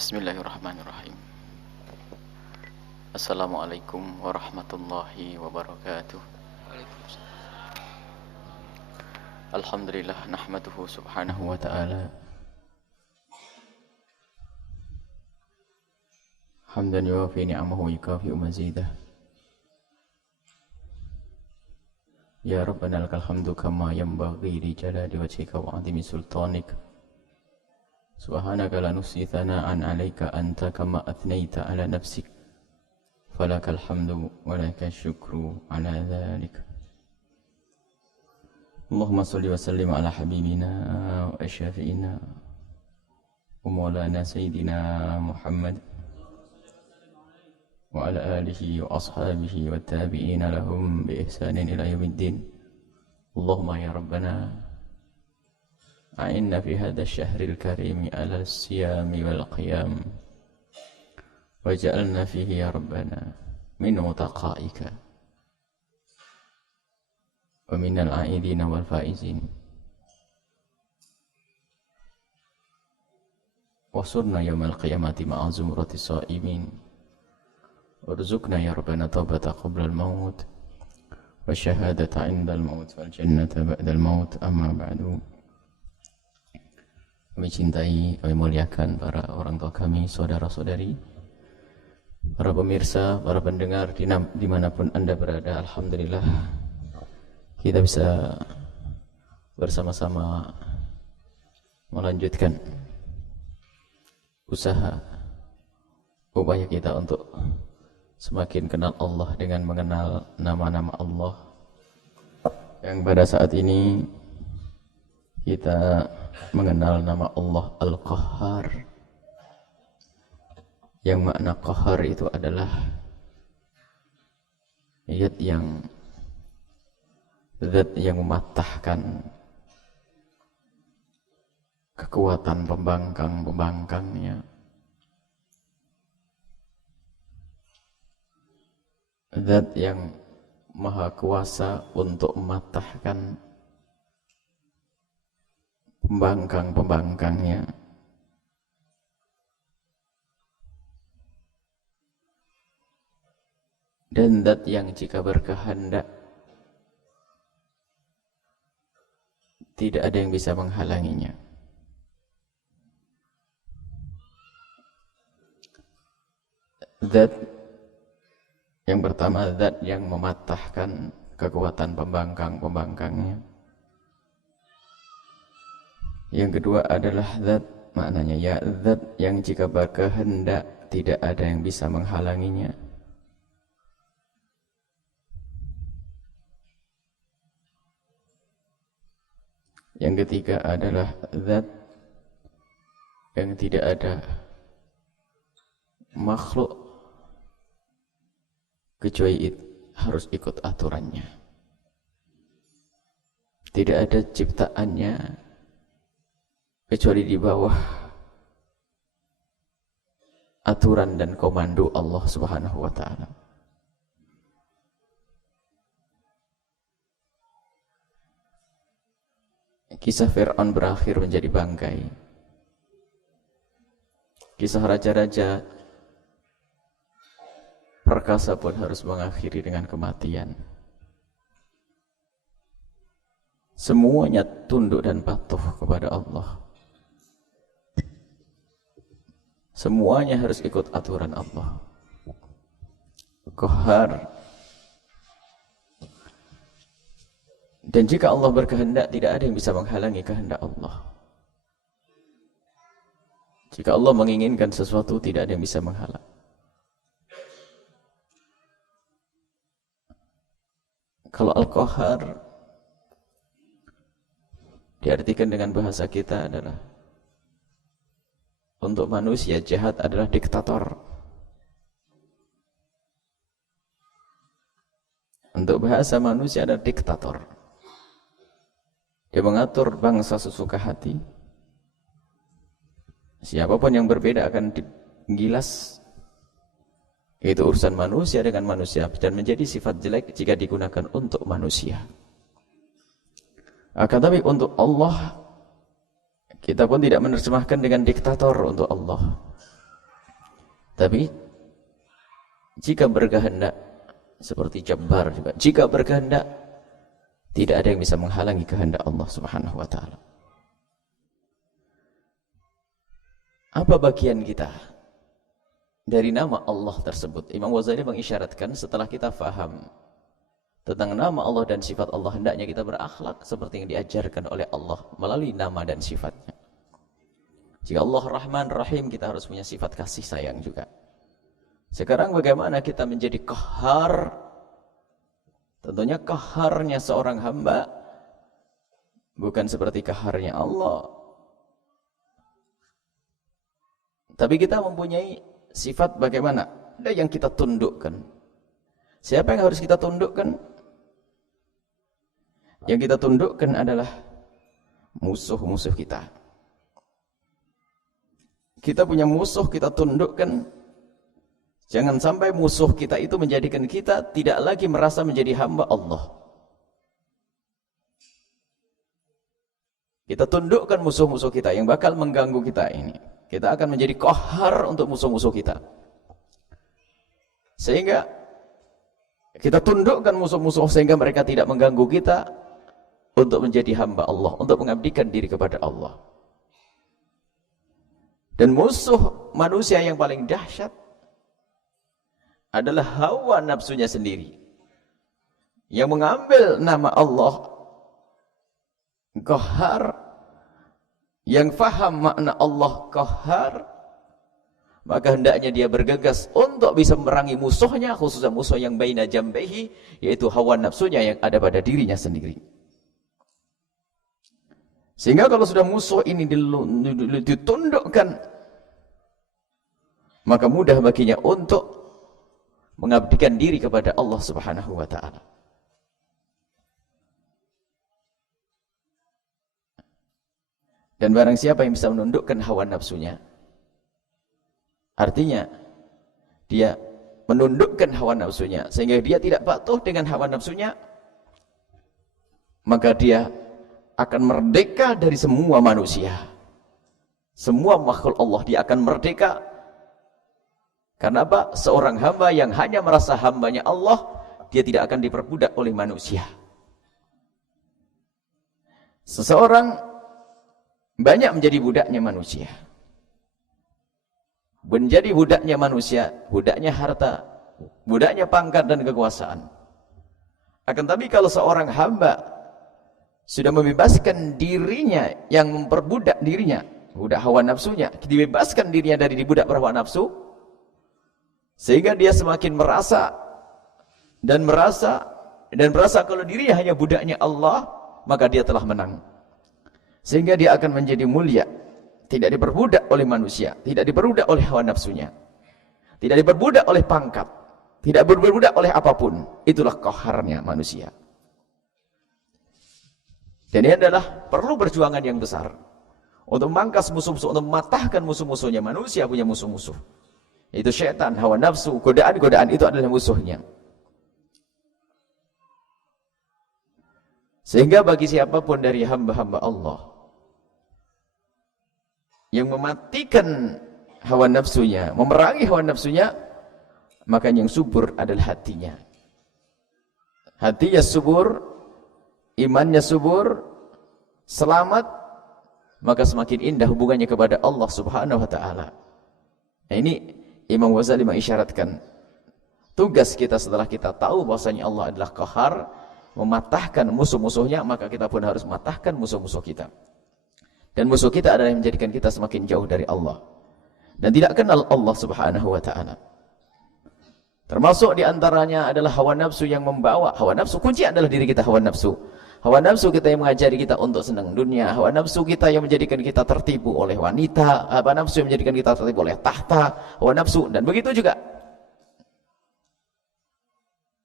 Bismillahirrahmanirrahim. Assalamualaikum warahmatullahi wabarakatuh. Alhamdulillah nahmaduhu subhanahu wa ta'ala hamdan yuwafi ni'amahu wa yukafi'u mazidah. Ya Rabbana lakal hamdu kama yanbaghi li jalali wajhika wa 'azimi sultanik. Subhanaka la nuhsi thana'an 'alaika anta kama athnaita 'ala nafsik. Falakal hamdu wa lakal syukru 'ala dhalik. Allahumma salli wa sallim ala habibina wa syafi'ina wa maulana sayyidina Muhammad wa ala alihi wa ashabihi wa tabi'ina lahum bi ihsanin ila yaumiddin. Allahumma ya Rabbana a'inna fi hadha asy-syahril karim ala as-siyami wal qiyam waj'alna fihi ya Rabbana min mutaqaika wa minal a'idina wal faizin wasurna yawmal qiyamati ma'a zumrati sha'imin warzuqna ya Rabbana taubata qabla al-maut wa syahadata 'inda al-maut wal jannata ba'da al-maut. Amma ba'du. Kami cintai, kami muliakan para orang tua kami, saudara-saudari, para pemirsa, para pendengar dimanapun Anda berada. Alhamdulillah kita bisa bersama-sama melanjutkan usaha upaya kita untuk semakin kenal Allah dengan mengenal nama-nama Allah, yang pada saat ini kita mengenal nama Allah Al-Qahhar, yang makna qahar itu adalah zat yang mematahkan kekuatan pembangkang-pembangkangnya, zat yang maha kuasa untuk mematahkan pembangkang-pembangkangnya, dan zat yang jika berkehendak tidak ada yang bisa menghalanginya. Zat yang pertama, zat yang mematahkan kekuatan pembangkang-pembangkangnya. Yang kedua adalah zat, maknanya ya zat yang jika berkehendak tidak ada yang bisa menghalanginya. Yang ketiga adalah zat yang tidak ada makhluk kecuali harus ikut aturannya. Tidak ada ciptaannya kecuali di bawah aturan dan komando Allah Subhanahu wa ta'ala. Kisah Fir'aun berakhir menjadi bangkai. Kisah raja-raja perkasa pun harus mengakhiri dengan kematian. Semuanya tunduk dan patuh kepada Allah. Semuanya harus ikut aturan Allah. Qahhar. Dan jika Allah berkehendak, tidak ada yang bisa menghalangi kehendak Allah. Jika Allah menginginkan sesuatu, tidak ada yang bisa menghalang. Kalau Al-Qahhar diartikan dengan bahasa kita adalah, untuk manusia jahat adalah diktator. Untuk bahasa manusia adalah diktator. Dia mengatur bangsa sesuka hati. Siapapun yang berbeda akan digilas. Itu urusan manusia dengan manusia, dan menjadi sifat jelek jika digunakan untuk manusia. Akan tapi untuk Allah, kita pun tidak menerjemahkan dengan diktator untuk Allah. Tapi jika berkehendak, seperti Jabbar juga, jika berkehendak tidak ada yang bisa menghalangi kehendak Allah Subhanahu wa taala. Apa bagian kita dari nama Allah tersebut? Imam Ghazali mengisyaratkan setelah kita faham tentang nama Allah dan sifat Allah, hendaknya kita berakhlak seperti yang diajarkan oleh Allah melalui nama dan sifatnya. Jika Allah Rahman Rahim, kita harus punya sifat kasih sayang juga. Sekarang bagaimana kita menjadi qahhar? Tentunya qahharnya seorang hamba bukan seperti qahharnya Allah. Tapi kita mempunyai sifat bagaimana? Ada yang kita tundukkan. Siapa yang harus kita tundukkan? Yang kita tundukkan adalah musuh-musuh kita. Kita punya musuh, kita tundukkan. Jangan sampai musuh kita itu menjadikan kita tidak lagi merasa menjadi hamba Allah. Kita tundukkan musuh-musuh kita yang bakal mengganggu kita ini. Kita akan menjadi qahhar untuk musuh-musuh kita. Sehingga kita tundukkan musuh-musuh sehingga mereka tidak mengganggu kita untuk menjadi hamba Allah, untuk mengabdikan diri kepada Allah. Dan musuh manusia yang paling dahsyat adalah hawa nafsunya sendiri, yang mengambil nama Allah Qahhar, yang faham makna Allah Qahhar, maka hendaknya dia bergegas untuk bisa memerangi musuhnya, khususnya musuh yang baina jambehi, yaitu hawa nafsunya yang ada pada dirinya sendiri. Sehingga kalau sudah musuh ini ditundukkan, maka mudah baginya untuk mengabdikan diri kepada Allah Subhanahu wa taala. Dan barang siapa yang bisa menundukkan hawa nafsunya, artinya dia menundukkan hawa nafsunya sehingga dia tidak patuh dengan hawa nafsunya, maka dia akan merdeka dari semua manusia, semua makhluk Allah. Dia akan merdeka. Karena apa? Seorang hamba yang hanya merasa hambanya Allah, dia tidak akan diperbudak oleh manusia. Seseorang banyak menjadi budaknya manusia, menjadi budaknya manusia, budaknya harta, budaknya pangkat dan kekuasaan. Akan tapi kalau seorang hamba sudah membebaskan dirinya yang memperbudak dirinya, budak hawa nafsunya, dibebaskan dirinya dari dibudak hawa nafsu, sehingga dia semakin merasa kalau dirinya hanya budaknya Allah, maka dia telah menang. Sehingga dia akan menjadi mulia, tidak diperbudak oleh manusia, tidak diperbudak oleh hawa nafsunya, tidak diperbudak oleh pangkat, tidak diperbudak oleh apapun. Itulah qahharnya manusia. Dan ini adalah perlu perjuangan yang besar untuk memangkas musuh-musuh, untuk mematahkan musuh-musuhnya. Manusia punya musuh-musuh, yaitu syaitan, hawa nafsu, godaan-godaan itu adalah musuhnya. Sehingga bagi siapapun dari hamba-hamba Allah yang mematikan hawa nafsunya, memerangi hawa nafsunya, maka yang subur adalah hatinya. Hatinya subur, imannya subur, selamat, maka semakin indah hubungannya kepada Allah Subhanahu wa taala. Nah, ini Imam Ghazali mengisyaratkan tugas kita setelah kita tahu bahwasanya Allah adalah Qahhar, mematahkan musuh-musuhnya, maka kita pun harus mematahkan musuh-musuh kita. Dan musuh kita adalah yang menjadikan kita semakin jauh dari Allah dan tidak kenal Allah Subhanahu wa taala. Termasuk diantaranya adalah hawa nafsu yang membawa. Hawa nafsu, kunci adalah diri kita, hawa nafsu. Hawa nafsu kita yang mengajari kita untuk senang dunia. Hawa nafsu kita yang menjadikan kita tertipu oleh wanita. Hawa nafsu yang menjadikan kita tertipu oleh tahta. Hawa nafsu, dan begitu juga.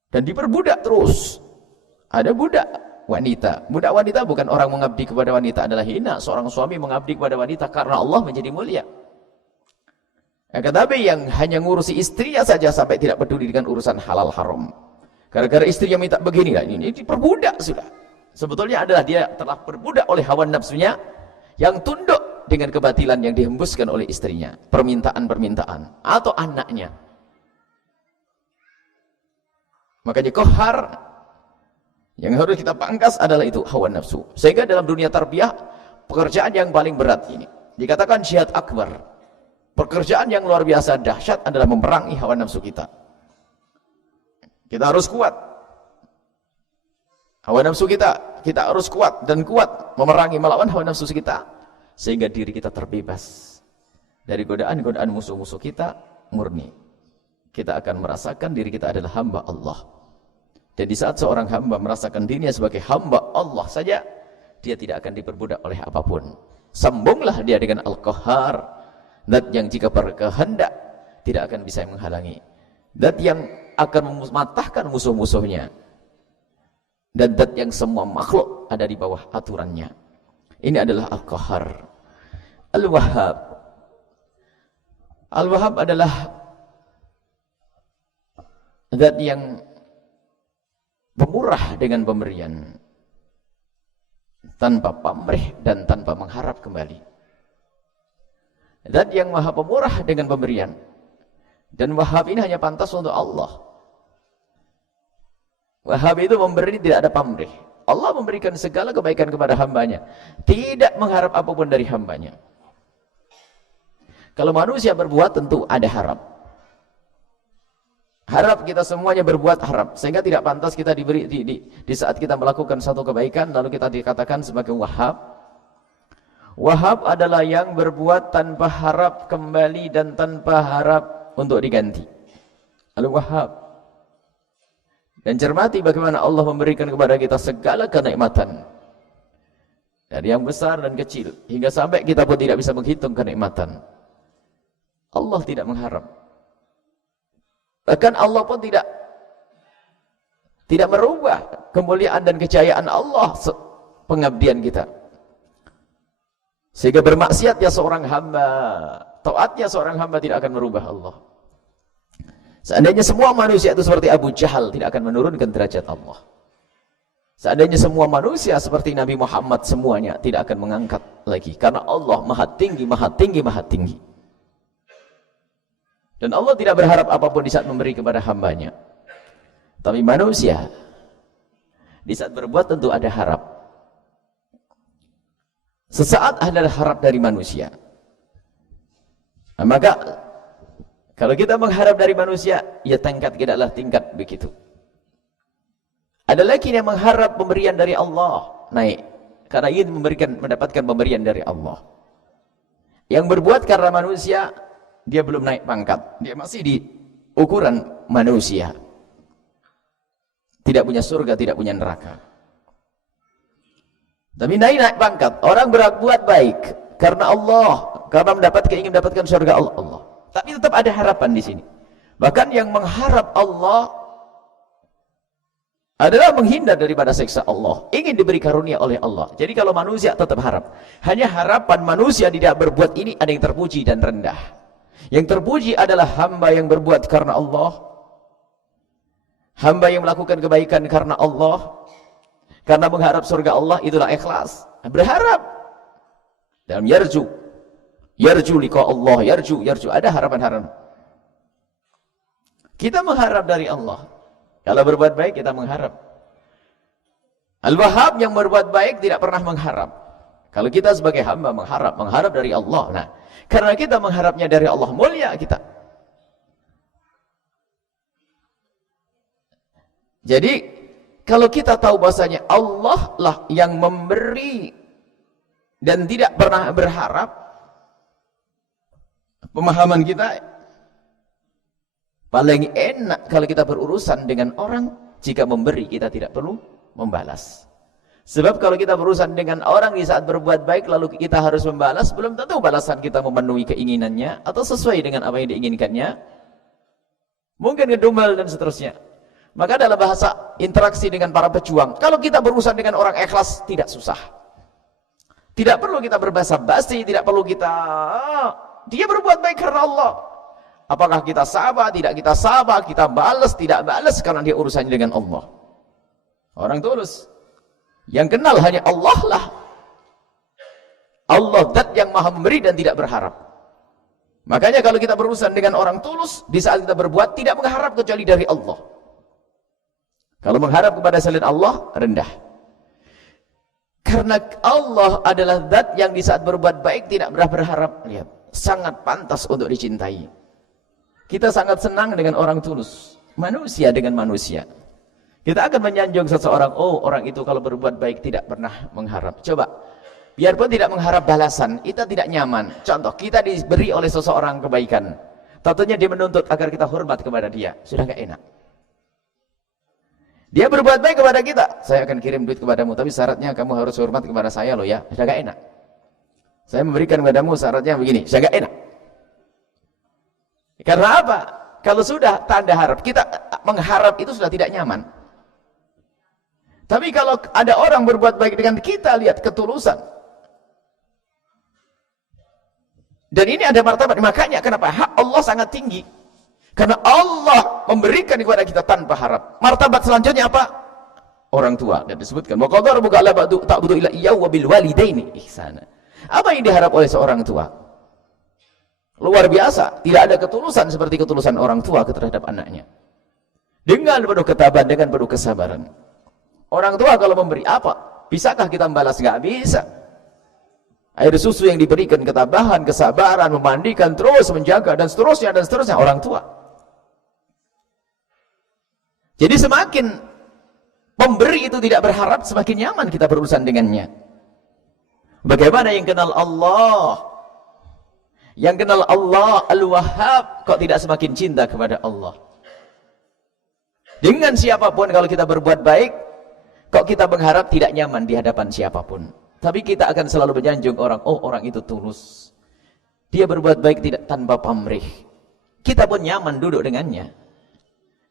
Dan diperbudak terus. Ada budak wanita. Budak wanita bukan orang mengabdi kepada wanita adalah hina. Seorang suami mengabdi kepada wanita karena Allah menjadi mulia. Tetapi yang hanya ngurusi istrinya saja sampai tidak peduli dengan urusan halal haram. Gara-gara istrinya minta begini, ini diperbudak sudah. Sebetulnya adalah dia telah berbudak oleh hawa nafsunya yang tunduk dengan kebatilan yang dihembuskan oleh istrinya, permintaan-permintaan, atau anaknya. Makanya qahar yang harus kita pangkas adalah itu hawa nafsu. Sehingga dalam dunia tarbiyah, pekerjaan yang paling berat ini dikatakan jihad akbar. Pekerjaan yang luar biasa dahsyat adalah memerangi hawa nafsu kita. Kita harus kuat. Hawa nafsu kita harus kuat dan kuat memerangi, melawan hawa nafsu kita, sehingga diri kita terbebas dari godaan-godaan musuh-musuh kita murni. Kita akan merasakan diri kita adalah hamba Allah. Dan di saat seorang hamba merasakan dirinya sebagai hamba Allah saja, dia tidak akan diperbudak oleh apapun. Sambunglah dia dengan Al-Qahhar, zat yang jika berkehendak tidak akan bisa menghalangi, zat yang akan mematahkan musuh-musuhnya, dan zat yang semua makhluk ada di bawah aturannya. Ini adalah Al-Qahhar. Al-Wahhab. Al-Wahhab adalah zat yang pemurah dengan pemberian, tanpa pamrih dan tanpa mengharap kembali. Zat yang maha pemurah dengan pemberian, dan Wahhab ini hanya pantas untuk Allah. Wahhab itu memberi, tidak ada pamrih. Allah memberikan segala kebaikan kepada hambanya, tidak mengharap apapun dari hambanya. Kalau manusia berbuat tentu ada harap. Harap kita semuanya berbuat harap, sehingga tidak pantas kita diberi di saat kita melakukan satu kebaikan lalu kita dikatakan sebagai Wahhab. Wahhab adalah yang berbuat tanpa harap kembali dan tanpa harap untuk diganti. Al-Wahhab. Dan cermati bagaimana Allah memberikan kepada kita segala kenikmatan, dari yang besar dan kecil, hingga sampai kita pun tidak bisa menghitung kenikmatan. Allah tidak mengharap. Bahkan Allah pun tidak merubah kemuliaan dan kejayaan Allah pengabdian kita. Sehingga bermaksiatnya seorang hamba, taatnya seorang hamba tidak akan merubah Allah. Seandainya semua manusia itu seperti Abu Jahal, tidak akan menurunkan derajat Allah. Seandainya semua manusia seperti Nabi Muhammad, semuanya tidak akan mengangkat lagi, karena Allah maha tinggi, maha tinggi, maha tinggi. Dan Allah tidak berharap apapun di saat memberi kepada hambanya. Tapi manusia di saat berbuat tentu ada harap. Sesaat adalah harap dari manusia. Nah, maka kalau kita mengharap dari manusia, ya tingkat tidaklah tingkat begitu. Ada lagi yang mengharap pemberian dari Allah naik, karena ingin mendapatkan pemberian dari Allah. Yang berbuat karena manusia, dia belum naik pangkat, dia masih di ukuran manusia. Tidak punya surga, tidak punya neraka. Tapi naik pangkat, orang berbuat baik karena Allah, karena ingin mendapatkan surga Allah. Tapi tetap ada harapan di sini. Bahkan yang mengharap Allah adalah menghindar daripada siksa Allah, ingin diberi karunia oleh Allah. Jadi kalau manusia tetap harap, hanya harapan manusia tidak berbuat ini ada yang terpuji dan rendah. Yang terpuji adalah hamba yang berbuat karena Allah, hamba yang melakukan kebaikan karena Allah, karena mengharap surga Allah, itulah ikhlas. Berharap dalam yarju liqa Allah, yarju, ada harapan-harapan. Kita mengharap dari Allah. Kalau berbuat baik kita mengharap. Al-Wahhab yang berbuat baik tidak pernah mengharap. Kalau kita sebagai hamba mengharap dari Allah. Nah, karena kita mengharapnya dari Allah, mulia kita. Jadi kalau kita tahu bahasanya Allah lah yang memberi dan tidak pernah berharap, pemahaman kita paling enak kalau kita berurusan dengan orang, jika memberi kita tidak perlu membalas. Sebab kalau kita berurusan dengan orang di saat berbuat baik lalu kita harus membalas, belum tentu balasan kita memenuhi keinginannya atau sesuai dengan apa yang diinginkannya. Mungkin ngedumel dan seterusnya. Maka dalam bahasa interaksi dengan para pejuang, kalau kita berurusan dengan orang ikhlas tidak susah. Tidak perlu kita berbahasa basi, tidak perlu kita dia berbuat baik karena Allah. Apakah kita sabar, tidak kita sabar, kita balas, tidak balas, karena dia urusannya dengan Allah. Orang tulus. Yang kenal hanya Allah lah. Allah zat yang maha memberi dan tidak berharap. Makanya kalau kita berurusan dengan orang tulus, di saat kita berbuat tidak mengharap kecuali dari Allah. Kalau mengharap kepada selain Allah, rendah. Karena Allah adalah zat yang di saat berbuat baik tidak pernah berharap. Lihat, sangat pantas untuk dicintai. Kita sangat senang dengan orang tulus. Manusia dengan manusia. Kita akan menyanjung seseorang, oh orang itu kalau berbuat baik tidak pernah mengharap. Coba, biarpun tidak mengharap balasan, kita tidak nyaman. Contoh, kita diberi oleh seseorang kebaikan. Tentunya dia menuntut agar kita hormat kepada dia. Sudah gak enak. Dia berbuat baik kepada kita. Saya akan kirim duit kepadamu, tapi syaratnya kamu harus hormat kepada saya loh ya. Sudah gak enak. Saya memberikan kepadamu syaratnya begini. Sudah gak enak. Karena apa? Kalau sudah tanda harap, kita mengharap itu sudah tidak nyaman. Tapi kalau ada orang berbuat baik dengan kita, lihat ketulusan. Dan ini ada martabat. Makanya kenapa hak Allah sangat tinggi. Karena Allah memberikan kepada kita tanpa harap. Martabat selanjutnya apa? Orang tua. Dan disebutkan, wa qadara rabbuka alla ta'budu illa iyyahu wa bil walidaini ihsana. Apa yang diharap oleh seorang tua? Luar biasa. Tidak ada ketulusan seperti ketulusan orang tua terhadap anaknya. Dengan penuh ketabahan, dengan penuh kesabaran. Orang tua kalau memberi apa? Bisakah kita membalas? Nggak bisa. Air susu yang diberikan ketabahan, kesabaran, memandikan, terus menjaga, dan seterusnya, orang tua. Jadi semakin pemberi itu tidak berharap, semakin nyaman kita berurusan dengannya. Bagaimana yang kenal Allah? Yang kenal Allah, Al-Wahhab, kok tidak semakin cinta kepada Allah? Dengan siapapun kalau kita berbuat baik, kok kita mengharap tidak nyaman di hadapan siapapun. Tapi kita akan selalu menyanjung orang, oh orang itu tulus. Dia berbuat baik tidak tanpa pamrih. Kita pun nyaman duduk dengannya.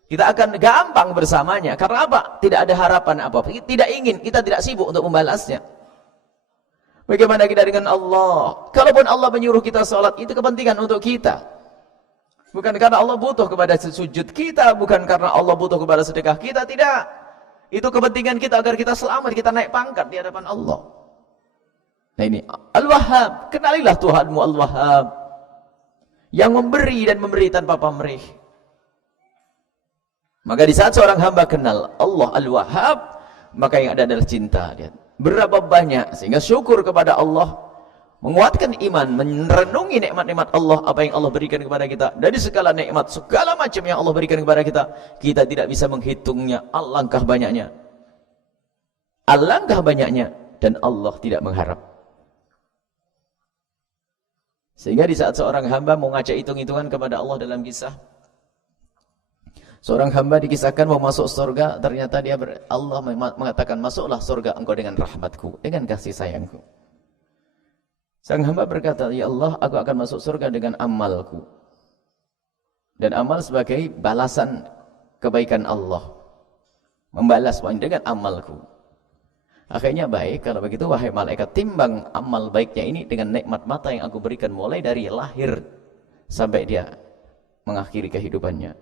Kita akan gampang bersamanya. Karena apa? Tidak ada harapan apa-apa. Tidak ingin, kita tidak sibuk untuk membalasnya. Bagaimana kita dengan Allah? Kalaupun Allah menyuruh kita sholat, itu kepentingan untuk kita. Bukan karena Allah butuh kepada sujud kita, bukan karena Allah butuh kepada sedekah kita, tidak. Itu kepentingan kita agar kita selamat, kita naik pangkat di hadapan Allah. Nah ini, Al-Wahhab, kenalilah Tuhanmu Al-Wahhab. Yang memberi dan memberi tanpa pamrih. Maka di saat seorang hamba kenal Allah Al-Wahhab, maka yang ada adalah cinta. Lihat. Berapa banyak, sehingga syukur kepada Allah, menguatkan iman, merenungi nikmat-nikmat Allah, apa yang Allah berikan kepada kita. Dari segala nikmat, segala macam yang Allah berikan kepada kita, kita tidak bisa menghitungnya, alangkah banyaknya. Alangkah banyaknya, dan Allah tidak mengharap. Sehingga di saat seorang hamba mau ngajak hitung-hitungan kepada Allah dalam kisah, seorang hamba dikisahkan mau masuk surga, ternyata Allah mengatakan, masuklah surga engkau dengan rahmatku, dengan kasih sayangku. Sang hamba berkata, ya Allah, aku akan masuk surga dengan amalku. Dan amal sebagai balasan kebaikan Allah. Membalas dengan amalku. Akhirnya baik, kalau begitu wahai malaikat, timbang amal baiknya ini dengan nikmat mata yang aku berikan mulai dari lahir sampai dia mengakhiri kehidupannya.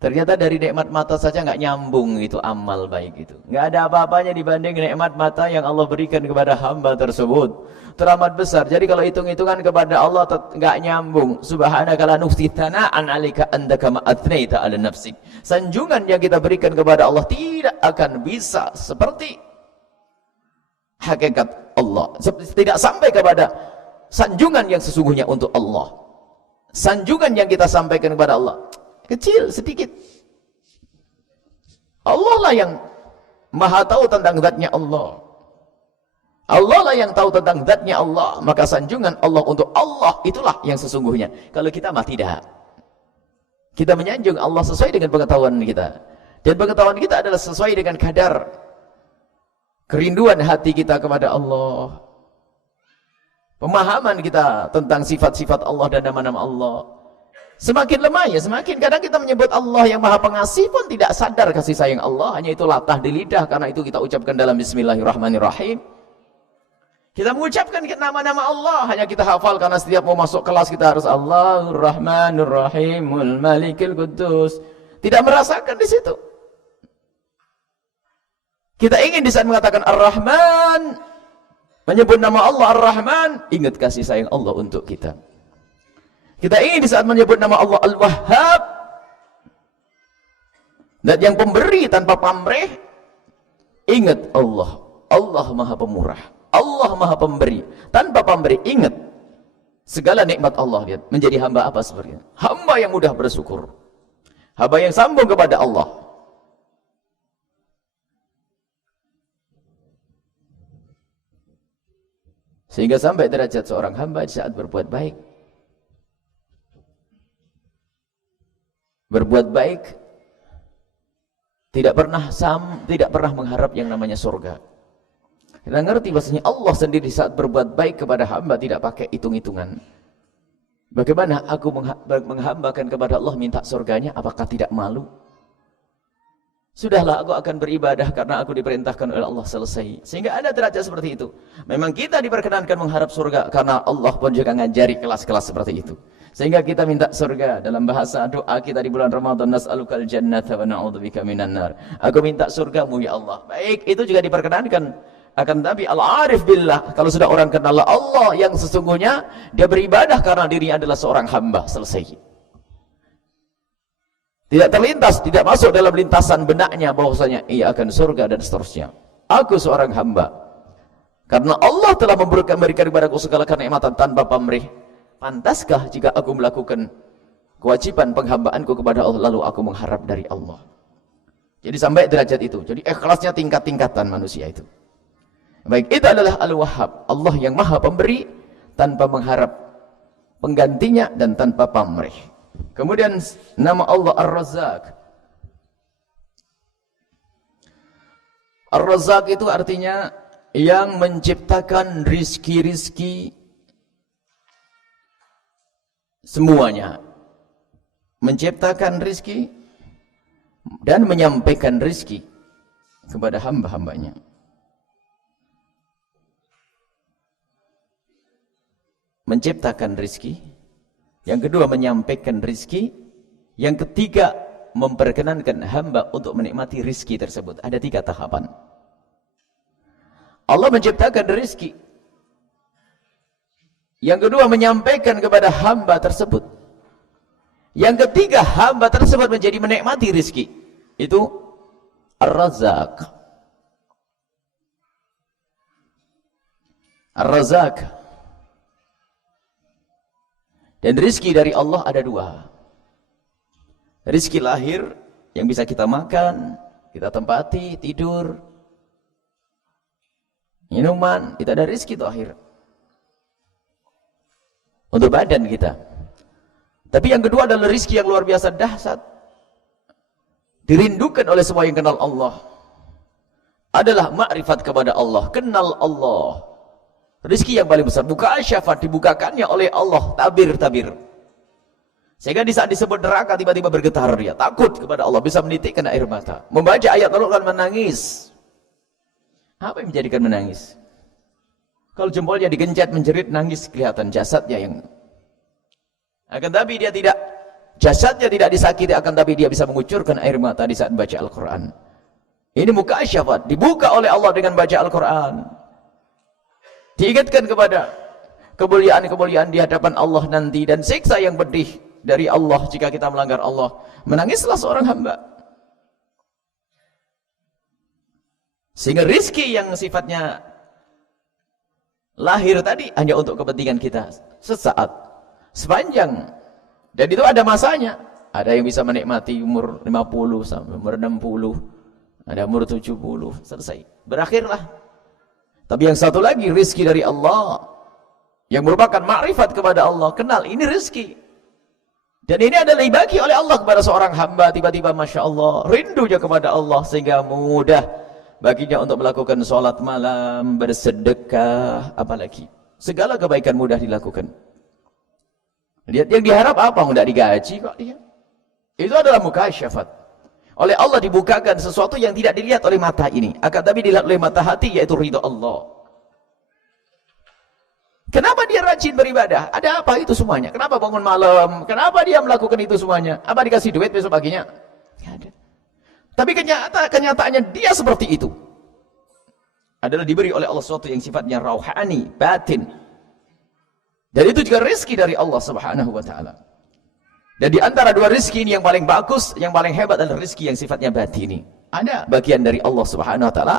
Ternyata dari nikmat mata saja nggak nyambung itu amal baik itu. Nggak ada apa-apanya dibanding nikmat mata yang Allah berikan kepada hamba tersebut. Teramat besar. Jadi kalau hitung-hitungan kepada Allah nggak nyambung. Subhanaka la nuhsi tsana'an 'alaika anta kama athnaita 'ala nafsik. Sanjungan yang kita berikan kepada Allah tidak akan bisa seperti hakikat Allah. Tidak sampai kepada sanjungan yang sesungguhnya untuk Allah. Sanjungan yang kita sampaikan kepada Allah kecil, sedikit. Allah lah yang maha tahu tentang zatnya Allah. Allah lah yang tahu tentang zatnya Allah. Maka sanjungan Allah untuk Allah itulah yang sesungguhnya. Kalau kita mah tidak. Kita menyanjung Allah sesuai dengan pengetahuan kita. Dan pengetahuan kita adalah sesuai dengan kadar kerinduan hati kita kepada Allah. Pemahaman kita tentang sifat-sifat Allah dan nama-nama Allah. Semakin lemah ya, semakin kadang kita menyebut Allah yang maha pengasih pun tidak sadar kasih sayang Allah. Hanya itu latah di lidah, karena itu kita ucapkan dalam Bismillahirrahmanirrahim. Kita mengucapkan nama-nama Allah, hanya kita hafal karena setiap mau masuk kelas kita harus Allahur Rahmanur Rahimul Malikil Quddus. Tidak merasakan di situ. Kita ingin di saat mengatakan Ar-Rahman, menyebut nama Allah Ar-Rahman, ingat kasih sayang Allah untuk kita. Kita ingin di saat menyebut nama Allah Al-Wahhab, dan yang pemberi tanpa pamrih, ingat Allah. Allah Maha Pemurah, Allah Maha Pemberi tanpa pamrih. Ingat segala nikmat Allah. Lihat, menjadi hamba apa sebenarnya? Hamba yang mudah bersyukur, hamba yang sambung kepada Allah. Sehingga sampai derajat seorang hamba di saat berbuat baik. Berbuat baik tidak pernah mengharap yang namanya surga. Kita ngerti bahasanya Allah sendiri saat berbuat baik kepada hamba tidak pakai hitung-hitungan. Bagaimana aku menghambakan kepada Allah minta surganya, apakah tidak malu? Sudahlah, aku akan beribadah karena aku diperintahkan oleh Allah, selesai. Sehingga ada derajat seperti itu. Memang kita diperkenankan mengharap surga karena Allah pun juga ngajari kelas-kelas seperti itu. Sehingga kita minta surga. Dalam bahasa doa kita di bulan Ramadan, nas'alukal jannata wa na'udzubika minan nar. Aku minta surgamu ya Allah. Baik, itu juga diperkenankan. Akan tapi al-arif billah, kalau sudah orang kenal Allah yang sesungguhnya, dia beribadah karena dirinya adalah seorang hamba, selesai. Tidak terlintas, tidak masuk dalam lintasan benaknya bahwasanya ia akan surga dan seterusnya. Aku seorang hamba. Karena Allah telah memberikan kepadaku segala kenikmatan tanpa pamrih. Pantaskah jika aku melakukan kewajiban penghambaanku kepada Allah lalu aku mengharap dari Allah? Jadi sampai derajat itu. Jadi ikhlasnya tingkat-tingkatan manusia itu. Baik, itu adalah Al-Wahhab, Allah yang Maha Pemberi tanpa mengharap penggantinya dan tanpa pamrih. Kemudian nama Allah Ar-Razzaq. Ar-Razzaq itu artinya yang menciptakan rizki-rizki semuanya. Menciptakan rizki dan menyampaikan rizki kepada hamba-hambanya. Menciptakan rizki, yang kedua menyampaikan rizki, yang ketiga memperkenankan hamba untuk menikmati rizki tersebut. Ada 3 tahapan. Allah menciptakan rizki, yang kedua menyampaikan kepada hamba tersebut, yang ketiga hamba tersebut menjadi menikmati rizki. Itu Ar-Razzaq. Ar-Razzaq. Dan rizki dari Allah ada 2. Rizki lahir yang bisa kita makan, kita tempati, tidur, minuman, itu ada rizki itu akhir. Untuk badan kita. Tapi yang kedua adalah rizki yang luar biasa dahsyat. Dirindukan oleh semua yang kenal Allah. Adalah makrifat kepada Allah, kenal Allah. Rizki yang paling besar, bukaan syafaat dibukakannya oleh Allah, tabir-tabir. Sehingga di saat disebut neraka tiba-tiba bergetar dia, takut kepada Allah, bisa menitikkan air mata. Membaca ayat Al-Quran menangis. Apa yang menjadikan menangis? Kalau jempolnya digencet, menjerit, nangis, kelihatan jasadnya yang. Akan tapi dia tidak, jasadnya tidak disakiti, akan tapi dia bisa mengucurkan air mata di saat baca Al-Quran. Ini muka syafaat, dibuka oleh Allah dengan baca Al-Quran. Diingatkan kepada kemuliaan-kemuliaan di hadapan Allah nanti dan siksa yang pedih dari Allah jika kita melanggar Allah. Menangislah seorang hamba. Sehingga rizki yang sifatnya lahir tadi hanya untuk kepentingan kita sesaat, sepanjang, dan itu ada masanya. Ada yang bisa menikmati umur 50 sampai umur 60, ada umur 70, selesai, berakhirlah. Tapi yang satu lagi rizki dari Allah yang merupakan makrifat kepada Allah, kenal ini rizki, dan ini adalah dibagi oleh Allah kepada seorang hamba. Tiba-tiba Masya Allah rindunya kepada Allah sehingga mudah baginya untuk melakukan sholat malam, bersedekah, apalagi segala kebaikan mudah dilakukan. Lihat yang diharap apa? Tidak digaji kok dia. Itu adalah mukasyafat. Oleh Allah dibukakan sesuatu yang tidak dilihat oleh mata ini, akan tapi dilihat oleh mata hati, yaitu ridha Allah. Kenapa dia rajin beribadah? Ada apa itu semuanya? Kenapa bangun malam? Kenapa dia melakukan itu semuanya? Apa dikasih duit besok paginya? Tidak ada. Tapi kenyataannya dia seperti itu. adalah diberi oleh Allah sesuatu yang sifatnya rauhani, batin. Dan itu juga rezeki dari Allah Subhanahu wa taala. Dan di antara dua rezeki ini yang paling bagus, yang paling hebat adalah rezeki yang sifatnya batini. Ada bagian dari Allah Subhanahu wa taala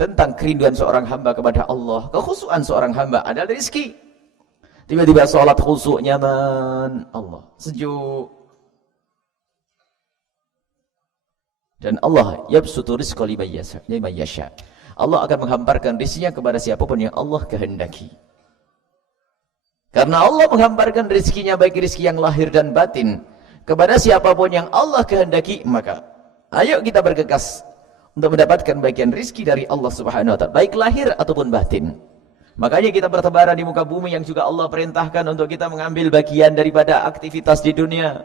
tentang kerinduan seorang hamba kepada Allah, kekhusyuan seorang hamba adalah rezeki. Tiba-tiba sholat khusyuk, nyaman, Allah sejuk. Dan Allah yabsutu rizqa liman yasha. Allah akan menghamparkan rizkinya kepada siapapun yang Allah kehendaki. Karena Allah menghamparkan rizkinya baik rizki yang lahir dan batin kepada siapapun yang Allah kehendaki, maka ayo kita bergegas untuk mendapatkan bagian rizki dari Allah Subhanahu wa taala, baik lahir ataupun batin. Makanya kita bertebaran di muka bumi yang juga Allah perintahkan untuk kita mengambil bagian daripada aktivitas di dunia.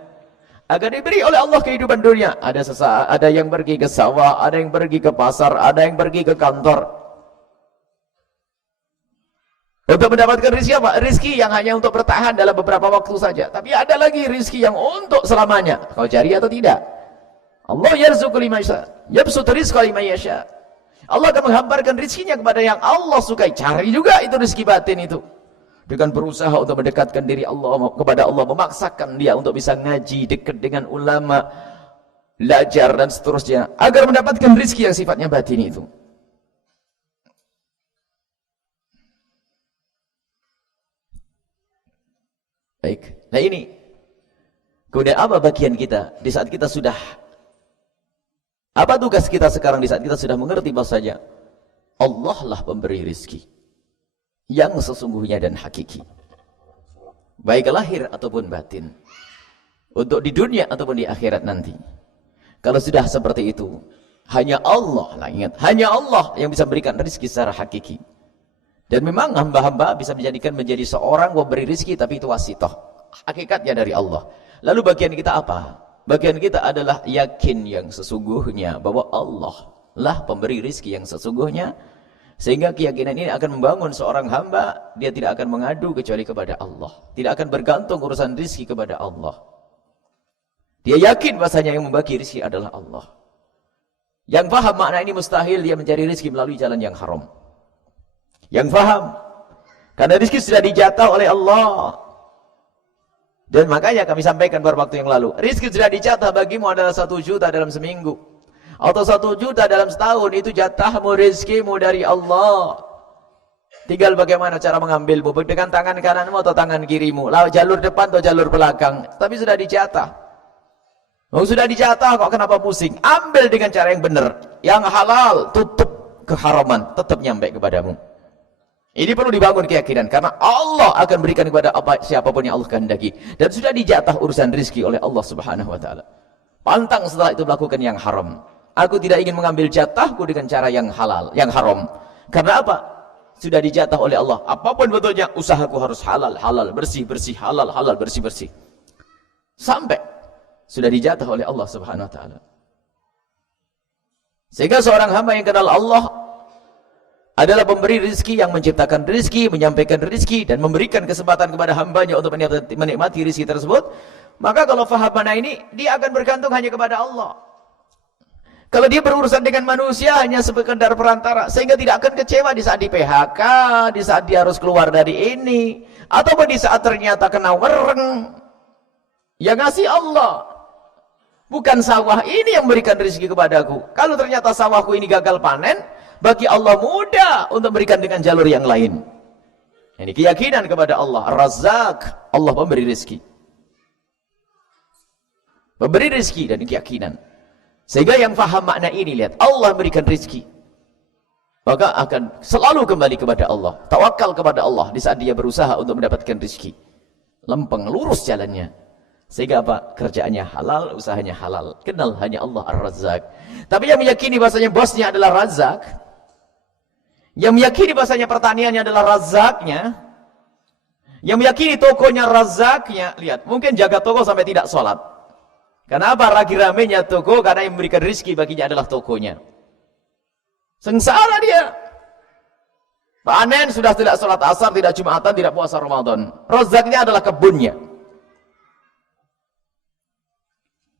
Agar diberi oleh Allah kehidupan dunia. Ada yang pergi ke sawah, ada yang pergi ke pasar, ada yang pergi ke kantor. Untuk mendapatkan rezeki apa? Rezeki yang hanya untuk bertahan dalam beberapa waktu saja. Tapi ada lagi rezeki yang untuk selamanya. Kau cari atau tidak? Allah yarzuqu liman yasha, yabsutu rizqa liman yasha. Allah akan menghamparkan rezekinya kepada yang Allah sukai. Cari juga itu rezeki batin itu. Dengan berusaha untuk mendekatkan diri Allah kepada Allah, memaksakan dia untuk bisa ngaji, dekat dengan ulama, belajar dan seterusnya, agar mendapatkan rezeki yang sifatnya batin itu. Baik. Nah ini. Kemudian apa bagian kita di saat kita sudah, apa tugas kita sekarang di saat kita sudah mengerti bahwasanya Allah lah pemberi rezeki yang sesungguhnya dan hakiki, baik lahir ataupun batin, untuk di dunia ataupun di akhirat nanti. Kalau sudah seperti itu, hanya Allah lah, ingat, hanya Allah yang bisa memberikan rezeki secara hakiki. Dan memang hamba-hamba bisa menjadi seorang pemberi rezeki, tapi itu wasitoh, hakikatnya dari Allah. Lalu bagian kita apa? Bagian kita adalah yakin yang sesungguhnya bahwa Allah lah pemberi rezeki yang sesungguhnya. Sehingga keyakinan ini akan membangun seorang hamba, dia tidak akan mengadu kecuali kepada Allah. Tidak akan bergantung urusan rezeki kepada Allah. Dia yakin bahasanya yang membagi rezeki adalah Allah. Yang faham makna ini mustahil dia mencari rezeki melalui jalan yang haram. Yang faham, karena rezeki sudah dijatah oleh Allah. Dan makanya kami sampaikan beberapa waktu yang lalu, rezeki sudah dijatah bagimu adalah 1 juta dalam seminggu. Atau 1 juta dalam setahun, itu jatahmu, rezekimu dari Allah. Tinggal bagaimana cara mengambilmu, dengan tangan kananmu atau tangan kirimu, jalur depan atau jalur belakang, tapi sudah dijatah. Oh, sudah dijatah kok kenapa pusing? Ambil dengan cara yang benar, yang halal, tutup keharaman, tetap nyampe kepadamu. Ini perlu dibangun keyakinan, karena Allah akan berikan kepada siapapun yang Allah kehendaki, dan sudah dijatah urusan rezeki oleh Allah Subhanahu wa taala. Pantang setelah itu melakukan yang haram. Aku tidak ingin mengambil jatahku dengan cara yang halal, yang haram. Karena apa? Sudah dijatah oleh Allah. Apapun betulnya, usahaku harus halal, halal, bersih, bersih, halal, halal, bersih, bersih. Sampai sudah dijatah oleh Allah Subhanahu wa taala. Sehingga seorang hamba yang kenal Allah adalah pemberi rezeki, yang menciptakan rezeki, menyampaikan rezeki, dan memberikan kesempatan kepada hambanya untuk menikmati rezeki tersebut. Maka kalau faham mana ini, dia akan bergantung hanya kepada Allah. Kalau dia berurusan dengan manusia hanya sekedar perantara, sehingga tidak akan kecewa di saat di PHK, di saat dia harus keluar dari ini, ataupun di saat ternyata kena wereng. Ya ngasih Allah. Bukan sawah ini yang memberikan rezeki kepadaku. Kalau ternyata sawahku ini gagal panen, bagi Allah mudah untuk memberikan dengan jalur yang lain. Ini keyakinan kepada Allah. Ar-Razzaq, Allah pemberi rezeki. Pemberi rezeki dan keyakinan. Sehingga yang faham makna ini, lihat, Allah memberikan rezeki, maka akan selalu kembali kepada Allah, tawakal kepada Allah di saat dia berusaha untuk mendapatkan rezeki. Lempeng, lurus jalannya. Sehingga apa? Kerjaannya halal, usahanya halal. Kenal hanya Allah Ar-Razzaq. Tapi yang meyakini bahasanya bosnya adalah Razzaq, yang meyakini bahasanya pertaniannya adalah Razzaqnya, yang meyakini tokonya Razzaqnya, lihat, mungkin jaga toko sampai tidak sholat. Kenapa? Ragi-ramenya toko, karena yang memberikan rezeki baginya adalah tokonya. Sengsara dia. Panen sudah tidak sholat asar, tidak jumatan, tidak puasa Ramadan. Razzaqnya adalah kebunnya.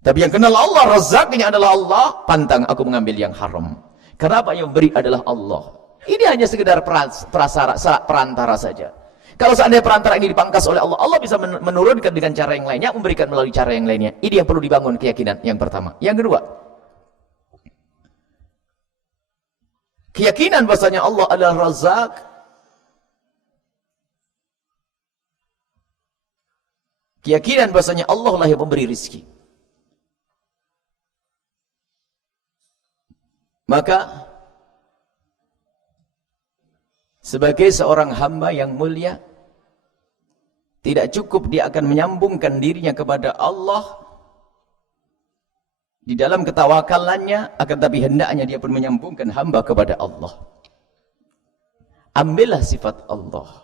Tapi yang kenal Allah, Razzaqnya adalah Allah, pantang aku mengambil yang haram. Kenapa? Yang beri adalah Allah. Ini hanya sekedar perantara saja. Kalau seandainya perantara ini dipangkas oleh Allah, Allah bisa menurunkan dengan cara yang lainnya, memberikan melalui cara yang lainnya. Ini yang perlu dibangun keyakinan yang pertama. Yang kedua, keyakinan bahasanya Allah adalah Razzaq. Keyakinan bahasanya Allah lah yang memberi rizki. Maka sebagai seorang hamba yang mulia, tidak cukup dia akan menyambungkan dirinya kepada Allah di dalam ketawakalannya, akan tapi hendaknya dia pun menyambungkan hamba kepada Allah. Ambillah sifat Allah.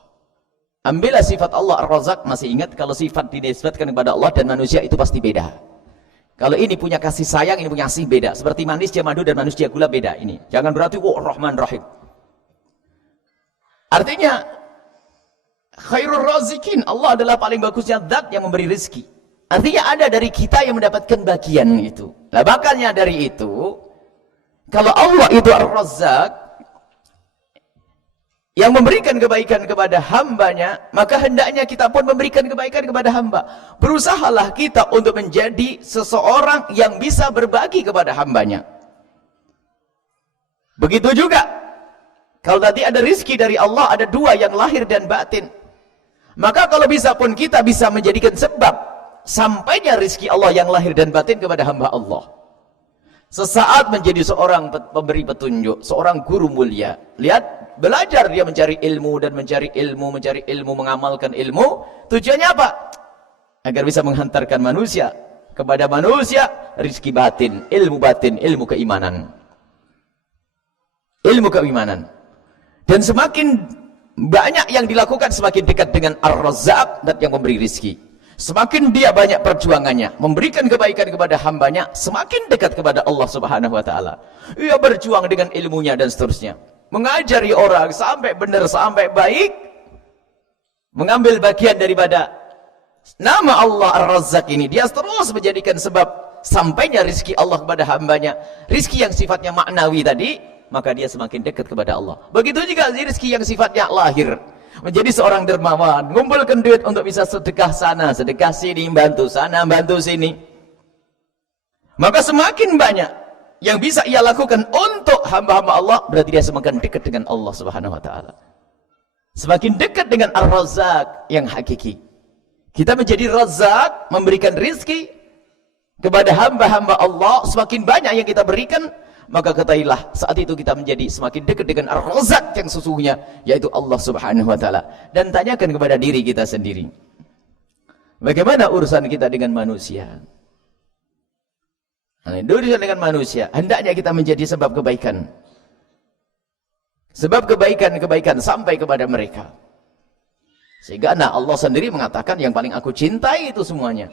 Ambillah sifat Allah Ar-Razzaq. Masih ingat kalau sifat dinisbatkan kepada Allah dan manusia itu pasti beda. Kalau ini punya kasih sayang, ini punya kasih beda. Seperti manisnya madu dan manisnya gula beda ini. Jangan berarti Rahman Rahim. Artinya khairul razikin, Allah adalah paling bagusnya zat yang memberi rezeki. Artinya ada dari kita yang mendapatkan bagian itu. Nah, bakalnya dari itu, kalau Allah itu Ar-Razzaq yang memberikan kebaikan kepada hambanya, maka hendaknya kita pun memberikan kebaikan kepada hamba. Berusahalah kita untuk menjadi seseorang yang bisa berbagi kepada hambanya. Begitu juga, kalau tadi ada rizki dari Allah, ada dua yang lahir dan batin. Maka kalau bisa pun kita bisa menjadikan sebab sampainya rizki Allah yang lahir dan batin kepada hamba Allah. Sesaat menjadi seorang pemberi petunjuk, seorang guru mulia. Lihat, belajar dia mencari ilmu dan mencari ilmu, mengamalkan ilmu. Tujuannya apa? Agar bisa menghantarkan manusia kepada manusia rizki batin, ilmu keimanan. Ilmu keimanan. Dan semakin banyak yang dilakukan, semakin dekat dengan Ar-Razzaq, dan yang memberi rizki. Semakin dia banyak perjuangannya, memberikan kebaikan kepada hambanya, semakin dekat kepada Allah Subhanahu wa Ta'ala. Ia berjuang dengan ilmunya dan seterusnya, mengajari orang sampai benar, sampai baik, mengambil bagian daripada nama Allah Ar-Razzaq ini. Dia terus menjadikan sebab sampainya rizki Allah kepada hambanya, rizki yang sifatnya maknawi tadi, maka dia semakin dekat kepada Allah. Begitu juga rizki yang sifatnya lahir, menjadi seorang dermawan, ngumpulkan duit untuk bisa sedekah sana, sedekah sini, bantu sana, bantu sini. Maka semakin banyak yang bisa ia lakukan untuk hamba-hamba Allah, berarti dia semakin dekat dengan Allah Subhanahu wa Ta'ala. Semakin dekat dengan Ar-Razzaq yang hakiki. Kita menjadi Razzaq, memberikan rizki kepada hamba-hamba Allah, semakin banyak yang kita berikan, maka ketahuilah saat itu kita menjadi semakin dekat dengan Ar-Razzaq yang sesungguhnya, yaitu Allah Subhanahu wa Ta'ala. Dan tanyakan kepada diri kita sendiri, bagaimana urusan kita dengan manusia? Urusan dengan manusia, hendaknya kita menjadi sebab kebaikan. Sebab kebaikan sampai kepada mereka. Sehingga Allah sendiri mengatakan, yang paling aku cintai itu semuanya.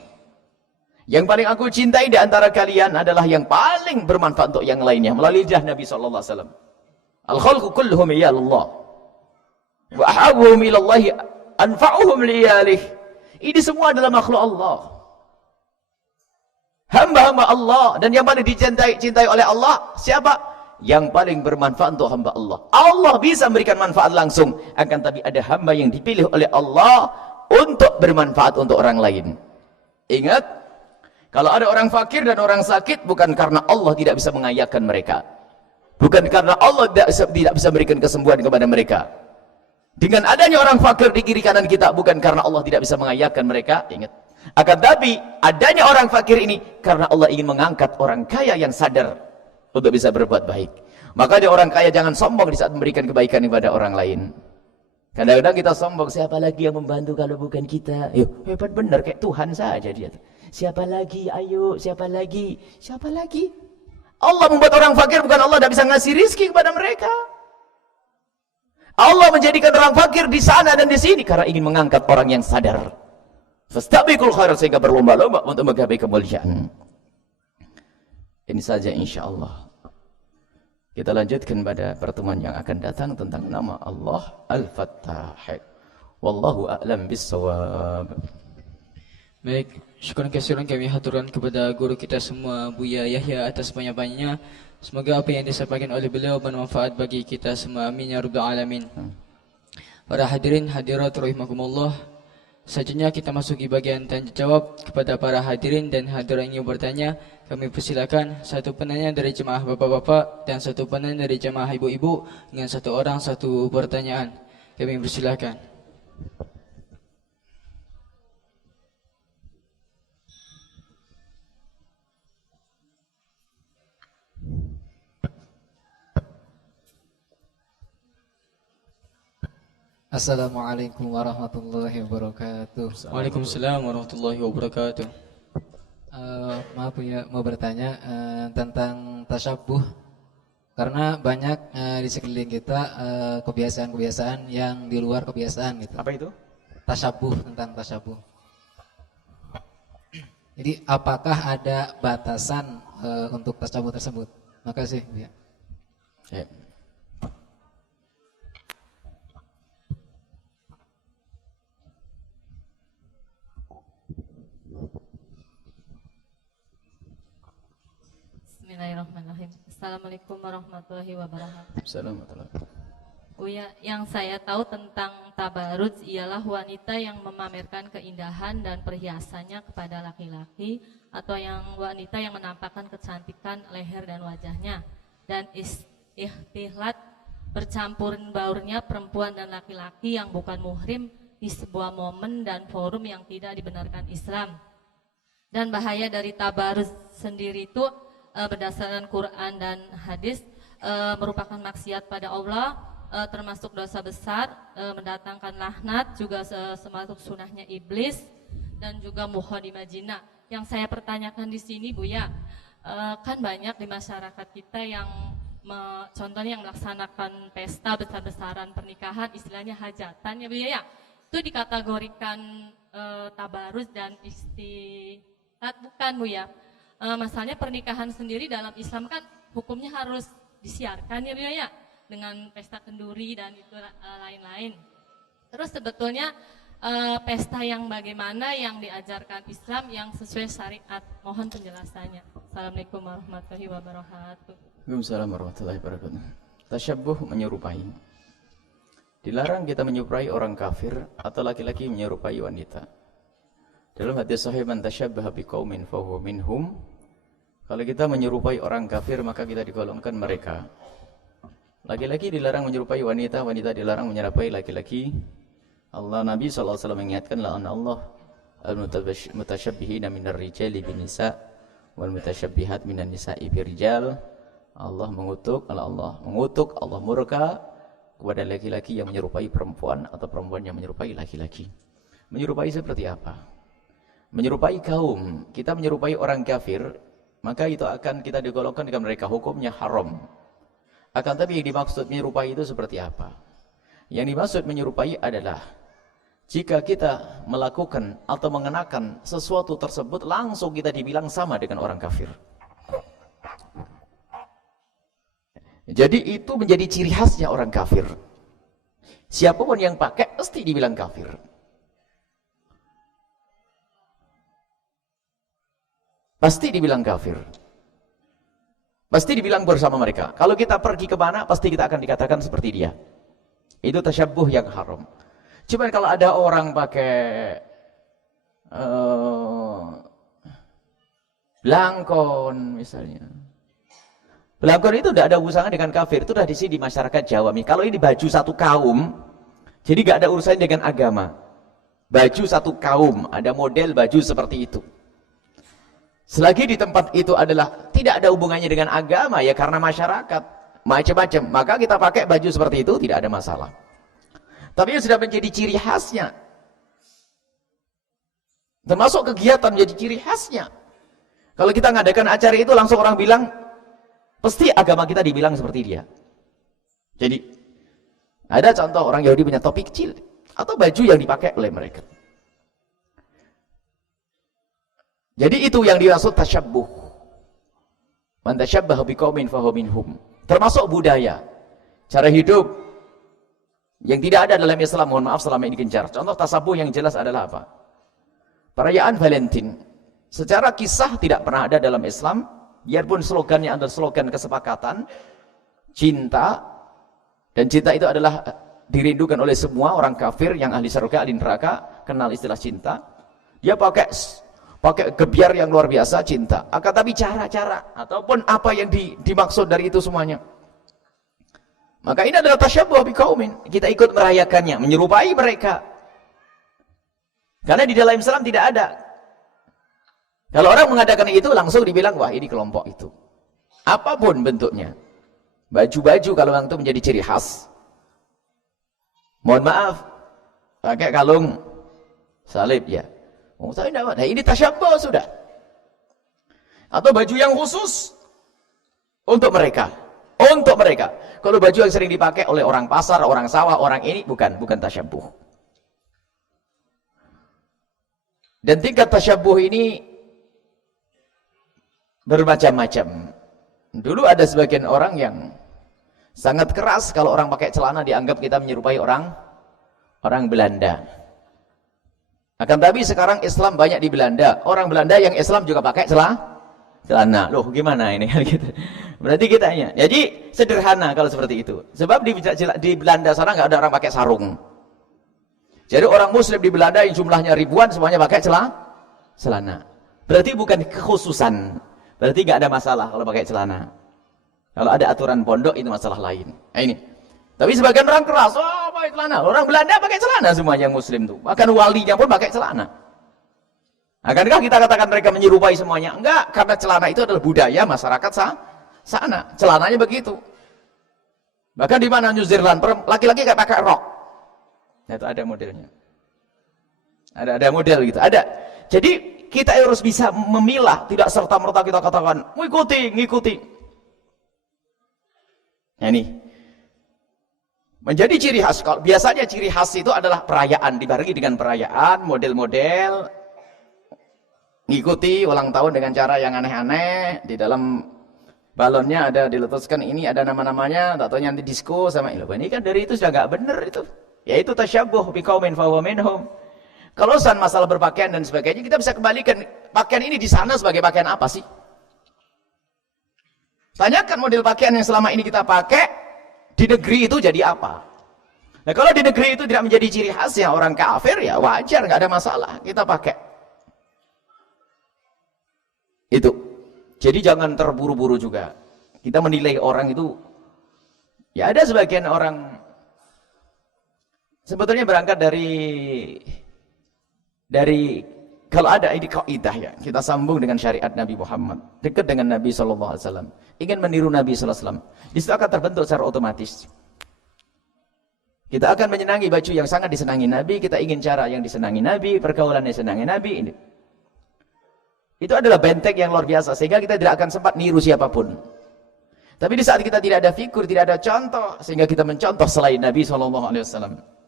Yang paling aku cintai di antara kalian adalah yang paling bermanfaat untuk yang lainnya, melalui lidah Nabi SAW. Al-khalqu kulluhum iyalullah, wa ahabbuhum ilallahi anfa'uhum liyalih. Ini semua adalah makhluk Allah, hamba-hamba Allah. Dan yang paling dicintai oleh Allah siapa? Yang paling bermanfaat untuk hamba Allah. Allah bisa memberikan manfaat langsung, akan tapi ada hamba yang dipilih oleh Allah untuk bermanfaat untuk orang lain. Ingat, kalau ada orang fakir dan orang sakit, bukan karena Allah tidak bisa mengayakan mereka, bukan karena Allah tidak bisa memberikan kesembuhan kepada mereka. Dengan adanya orang fakir di kiri kanan kita, bukan karena Allah tidak bisa mengayakan mereka. Ingat, akan tapi adanya orang fakir ini karena Allah ingin mengangkat orang kaya yang sadar untuk bisa berbuat baik. Maka ada orang kaya jangan sombong di saat memberikan kebaikan kepada orang lain. Kadang-kadang kita sombong, siapa lagi yang membantu kalau bukan kita? Yuk, hebat benar, kayak Tuhan saja dia. Siapa lagi? Ayo, siapa lagi? Siapa lagi? Allah membuat orang fakir, bukan Allah tidak bisa ngasih rizki kepada mereka. Allah menjadikan orang fakir di sana dan di sini karena ingin mengangkat orang yang sadar. Fastabiqul khairat, sehingga berlomba-lomba untuk menggapai kemuliaan. Ini saja insyaallah. Kita lanjutkan pada pertemuan yang akan datang tentang nama Allah Al-Fattah. Wallahu a'lam bis-shawab. Baik, syukur kasihan kami haturkan kepada guru kita semua, Buya Yahya, atas banyak-banyaknya. Semoga apa yang disampaikan oleh beliau bermanfaat bagi kita semua. Amin ya rabbal alamin. Para hadirin hadirat rahimakumullah, selanjutnya kita masuki bagian tanya jawab kepada para hadirin dan hadirin yang bertanya. Kami persilakan satu penanya dari jemaah bapak-bapak dan satu penanya dari jemaah ibu-ibu dengan satu orang satu pertanyaan. Kami persilakan. Assalamualaikum warahmatullahi wabarakatuh. Waalaikumsalam warahmatullahi wabarakatuh. Maaf ya, mau bertanya tentang tasyabuh. Karena banyak di sekeliling kita kebiasaan-kebiasaan yang di luar kebiasaan gitu. Apa itu? Tasyabuh, tentang tasyabuh. Jadi apakah ada batasan untuk tasyabuh tersebut? Makasih ya. Ya. Bismillahirrahmanirrahim. Assalamualaikum warahmatullahi wabarakatuh. Assalamualaikum. Uya, yang saya tahu tentang tabarruj ialah wanita yang memamerkan keindahan dan perhiasannya kepada laki-laki, atau yang wanita yang menampakkan kecantikan leher dan wajahnya, dan ikhtilat bercampurin baurnya perempuan dan laki-laki yang bukan muhrim di sebuah momen dan forum yang tidak dibenarkan Islam. Dan bahaya dari tabarruj sendiri itu berdasarkan Quran dan hadis merupakan maksiat pada Allah, termasuk dosa besar, mendatangkan laknat, juga termasuk sunahnya iblis, dan juga mukhadimah jina. Yang saya pertanyakan di sini, Bu ya, kan banyak di masyarakat kita yang contohnya yang melaksanakan pesta besar-besaran pernikahan, istilahnya hajatan ya Bu ya, itu dikategorikan tabarruj dan ikhtilat bukan Bu ya? Masalahnya pernikahan sendiri dalam Islam kan hukumnya harus disiarkan ya Bu ya, dengan pesta kenduri dan itu lain-lain. Terus sebetulnya pesta yang bagaimana yang diajarkan Islam yang sesuai syariat? Mohon penjelasannya. Assalamualaikum warahmatullahi wabarakatuh. Waalaikumsalam warahmatullahi wabarakatuh. Tasyabuh menyerupai. Dilarang kita menyerupai orang kafir atau laki-laki menyerupai wanita. Dalam hadis sahih, man tasyabbaha biqaumin fahuwa minhum. Kalau kita menyerupai orang kafir maka kita digolongkan mereka. Laki-laki dilarang menyerupai wanita, wanita dilarang menyerupai laki-laki. Nabi SAW mengingatkan, la'ana Allah al-mutasyabbihina minar rijali bin nisa wal mutasyabbihat minan nisa'i birijal. Allah mengutuk, Allah murka kepada laki-laki yang menyerupai perempuan atau perempuan yang menyerupai laki-laki. Menyerupai seperti apa? Menyerupai kaum, kita menyerupai orang kafir, maka itu akan kita digolongkan dengan mereka, hukumnya haram. Akan tapi yang dimaksud menyerupai itu seperti apa? Yang dimaksud menyerupai adalah jika kita melakukan atau mengenakan sesuatu tersebut, langsung kita dibilang sama dengan orang kafir. Jadi itu menjadi ciri khasnya orang kafir. Siapapun yang pakai pasti dibilang kafir. Pasti dibilang kafir. Pasti dibilang bersama mereka. Kalau kita pergi ke mana, pasti kita akan dikatakan seperti dia. Itu tasyabbuh yang haram. Cuma kalau ada orang pakai belangkon misalnya. Belangkon itu tidak ada urusannya dengan kafir. Itu sudah di sini di masyarakat Jawa. Kalau ini baju satu kaum, jadi tidak ada urusannya dengan agama. Baju satu kaum, ada model baju seperti itu. Selagi di tempat itu adalah tidak ada hubungannya dengan agama, ya karena masyarakat macam-macam, maka kita pakai baju seperti itu tidak ada masalah. Tapi yang sudah menjadi ciri khasnya, termasuk kegiatan menjadi ciri khasnya. Kalau kita ngadakan acara itu langsung orang bilang, pasti agama kita dibilang seperti dia. Jadi ada contoh orang Yahudi punya topi kecil atau baju yang dipakai oleh mereka. Jadi itu yang dimaksud tasyabbuh. Man tasyabbaha biqaumin fahuwa minhum. Termasuk budaya, cara hidup yang tidak ada dalam Islam, mohon maaf selama ini gencar. Contoh tasabuh yang jelas adalah apa? Perayaan Valentine secara kisah tidak pernah ada dalam Islam, biarpun slogannya adalah slogan kesepakatan, cinta, dan cinta itu adalah dirindukan oleh semua orang kafir yang ahli surga, ahli neraka, kenal istilah cinta. Dia pakai gebiar yang luar biasa, cinta. Akan tapi cara-cara ataupun apa yang dimaksud dari itu semuanya, maka ini adalah tasyabbuh biqaumin. Kita ikut merayakannya, menyerupai mereka. Karena di dalam Islam tidak ada. Kalau orang mengadakan itu langsung dibilang, wah ini kelompok itu. Apapun bentuknya. Baju-baju kalau memang itu menjadi ciri khas. Mohon maaf, pakai kalung salib ya. Oh, saya tidak, nah ini tasyabbuh sudah. Atau baju yang khusus untuk mereka. Untuk mereka. Kalau baju yang sering dipakai oleh orang pasar, orang sawah, orang ini bukan tasyabbuh. Dan tingkat tasyabbuh ini bermacam-macam. Dulu ada sebagian orang yang sangat keras kalau orang pakai celana dianggap kita menyerupai orang Belanda. Akan tapi sekarang Islam banyak di Belanda. Orang Belanda yang Islam juga pakai celana. Loh gimana ini? Berarti kitanya. Jadi sederhana kalau seperti itu. Sebab di Belanda sana nggak ada orang pakai sarung. Jadi orang Muslim di Belanda yang jumlahnya ribuan semuanya pakai celana. Berarti bukan kekhususan. Berarti nggak ada masalah kalau pakai celana. Kalau ada aturan pondok itu masalah lain. Nah, ini. Tapi sebagian orang keras, oh pakai celana. Orang Belanda pakai celana semua yang Muslim tuh. Bahkan walinya pun pakai celana. Akankah kita katakan mereka menyerupai semuanya? Enggak, karena celana itu adalah budaya masyarakat sana. Celananya begitu. Bahkan di mana New Zealand, laki-laki kayak pakai rok. Nah, itu ada modelnya. Ada model gitu. Ada. Jadi kita harus bisa memilah, tidak serta-merta kita katakan ngikuti. Nah, ini menjadi ciri khas. Kalau biasanya ciri khas itu adalah perayaan, dibarengi dengan perayaan, model-model, ngikuti ulang tahun dengan cara yang aneh-aneh. Di dalam balonnya ada diletuskan ini, ada nama-namanya, tak tahu nanti disco sama ini kan dari itu sudah nggak benar itu. Yaitu tasyabbuh biqaumin fahuwa minhum. Kalau urusan masalah berpakaian dan sebagainya, kita bisa kembalikan pakaian ini di sana sebagai pakaian apa sih? Tanyakan model pakaian yang selama ini kita pakai di negeri itu jadi apa? Nah kalau di negeri itu tidak menjadi ciri khasnya orang kafir, ya wajar, nggak ada masalah kita pakai. Itu. Jadi jangan terburu-buru juga. Kita menilai orang itu, ya ada sebagian orang sebetulnya berangkat dari kalau ada ini kaidah ya, kita sambung dengan syariat Nabi Muhammad, dekat dengan Nabi SAW, ingin meniru Nabi SAW, di situ akan terbentuk secara otomatis. Kita akan menyenangi baju yang sangat disenangi Nabi, kita ingin cara yang disenangi Nabi, pergaulan yang disenangi Nabi. Ini. Itu adalah benteng yang luar biasa, sehingga kita tidak akan sempat niru siapapun. Tapi di saat kita tidak ada figur, tidak ada contoh, sehingga kita mencontoh selain Nabi SAW.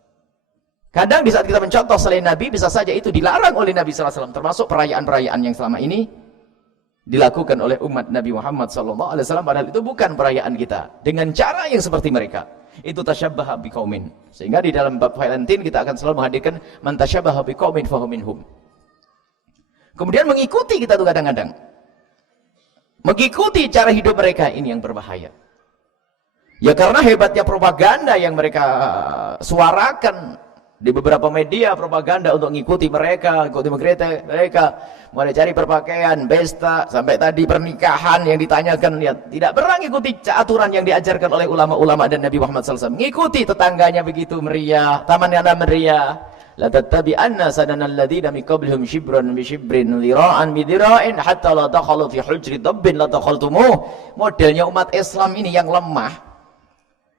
Kadang di saat kita mencontoh selain Nabi, bisa saja itu dilarang oleh Nabi SAW, termasuk perayaan-perayaan yang selama ini dilakukan oleh umat Nabi Muhammad SAW, padahal itu bukan perayaan kita. Dengan cara yang seperti mereka, itu tasyabbaha biqaumin. Sehingga di dalam bab Valentine kita akan selalu menghadirkan man tasyabbaha biqaumin fahuwa minhum. Kemudian mengikuti kita tuh kadang-kadang. Mengikuti cara hidup mereka, ini yang berbahaya. Ya karena hebatnya propaganda yang mereka suarakan di beberapa media propaganda untuk mengikuti mereka, mulai cari berpakaian, pesta, sampai tadi pernikahan yang ditanyakan, lihat, tidak pernah mengikuti aturan yang diajarkan oleh ulama-ulama dan Nabi Muhammad SAW. Mengikuti tetangganya begitu meriah, tamannya meriah. La tattabi'anna sananal ladzina min qablihim shibran bi shibrin dhira'an bi dhira'in hatta la dakhalu fi hujri dabbin la dakhaltumuh. Modelnya umat Islam ini yang lemah.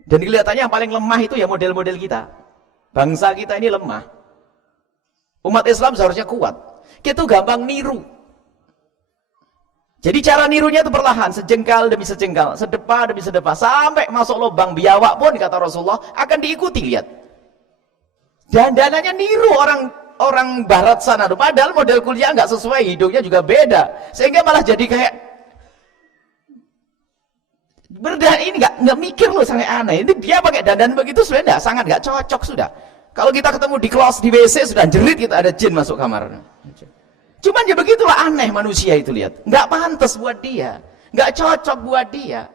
Dan kelihatannya yang paling lemah itu ya model-model kita. Bangsa kita ini lemah. Umat Islam seharusnya kuat. Kita tuh gampang niru. Jadi cara nirunya itu perlahan, sejengkal demi sejengkal, sedepa demi sedepa, sampai masuk lubang biawak pun kata Rasulullah akan diikuti, lihat. Dandanannya niru orang barat sana tuh. Padahal model kuliah nggak sesuai, hidungnya juga beda. Sehingga malah jadi kayak berdandan ini nggak mikir loh, sangat aneh. Ini dia pakai dandan begitu sudah sangat nggak cocok sudah. Kalau kita ketemu di kelas di WC sudah jerit kita ada jin masuk kamar. Cuman ya begitulah, aneh manusia itu, lihat. Nggak pantas buat dia. Nggak cocok buat dia.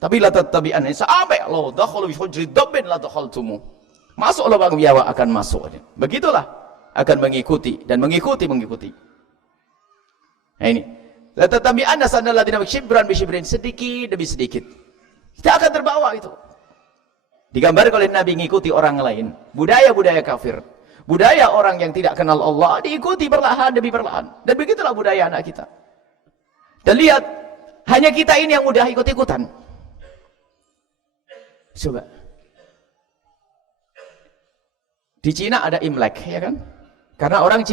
Tapi la tattabi'an sampai Allah dakhalu fi hujri dabbin la dakhaltumu. Masuk lubang biawak akan masuk. Begitulah akan mengikuti dan mengikuti. Nah ini. La tattabi'an sanal ladina shibran bi shibrin, sedikit demi sedikit. Kita akan terbawa itu. Digambarkan oleh Nabi mengikuti orang lain. Budaya-budaya kafir. Budaya orang yang tidak kenal Allah diikuti perlahan demi perlahan. Dan begitulah budaya anak kita. Dan lihat, hanya kita ini yang mudah ikut-ikutan. Coba. Di Cina ada Imlek, ya kan? Karena orang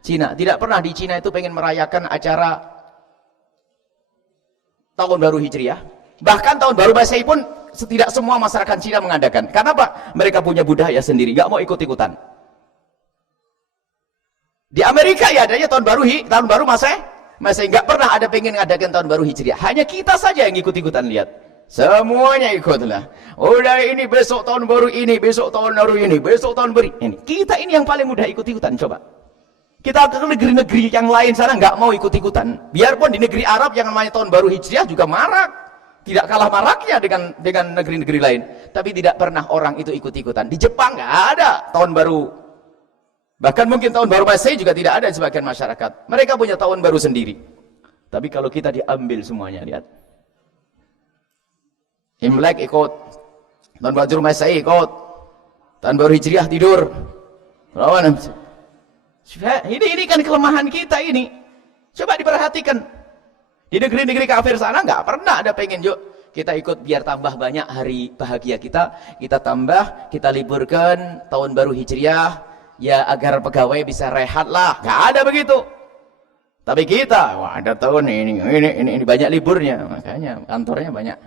Cina tidak pernah di Cina itu pengen merayakan acara tahun baru Hijriah. Bahkan tahun baru Masehi pun tidak semua masyarakat Cina mengadakan. Karena apa? Mereka punya budaya sendiri, nggak mau ikut-ikutan. Di Amerika ya adanya tahun baru Masehi, nggak pernah ada pengen ngadakan tahun baru Hijriah. Hanya kita saja yang ikut-ikutan, lihat. Semuanya ikutlah. Udah ini besok tahun baru ini, besok tahun baru ini, besok tahun baru ini. Kita ini yang paling mudah ikut-ikutan, coba. Kita ke negeri-negeri yang lain sana nggak mau ikut-ikutan. Biarpun di negeri Arab yang namanya tahun baru Hijriah juga marak. Tidak kalah maraknya dengan negeri-negeri lain. Tapi tidak pernah orang itu ikut-ikutan. Di Jepang nggak ada tahun baru. Bahkan mungkin tahun baru Masehi juga tidak ada di sebagian masyarakat. Mereka punya tahun baru sendiri. Tapi kalau kita diambil semuanya, lihat. Imlek ikut. Tahun baru Masehi ikut. Tahun baru Hijriah tidur. Ini kan kelemahan kita ini. Coba diperhatikan. Di negeri-negeri kafir sana nggak pernah ada pengen, yuk kita ikut biar tambah banyak hari bahagia kita. Kita tambah, kita liburkan tahun baru Hijriah. Ya agar pegawai bisa rehat lah, nggak ada begitu. Tapi kita, wah ada tahun ini banyak liburnya, makanya kantornya banyak.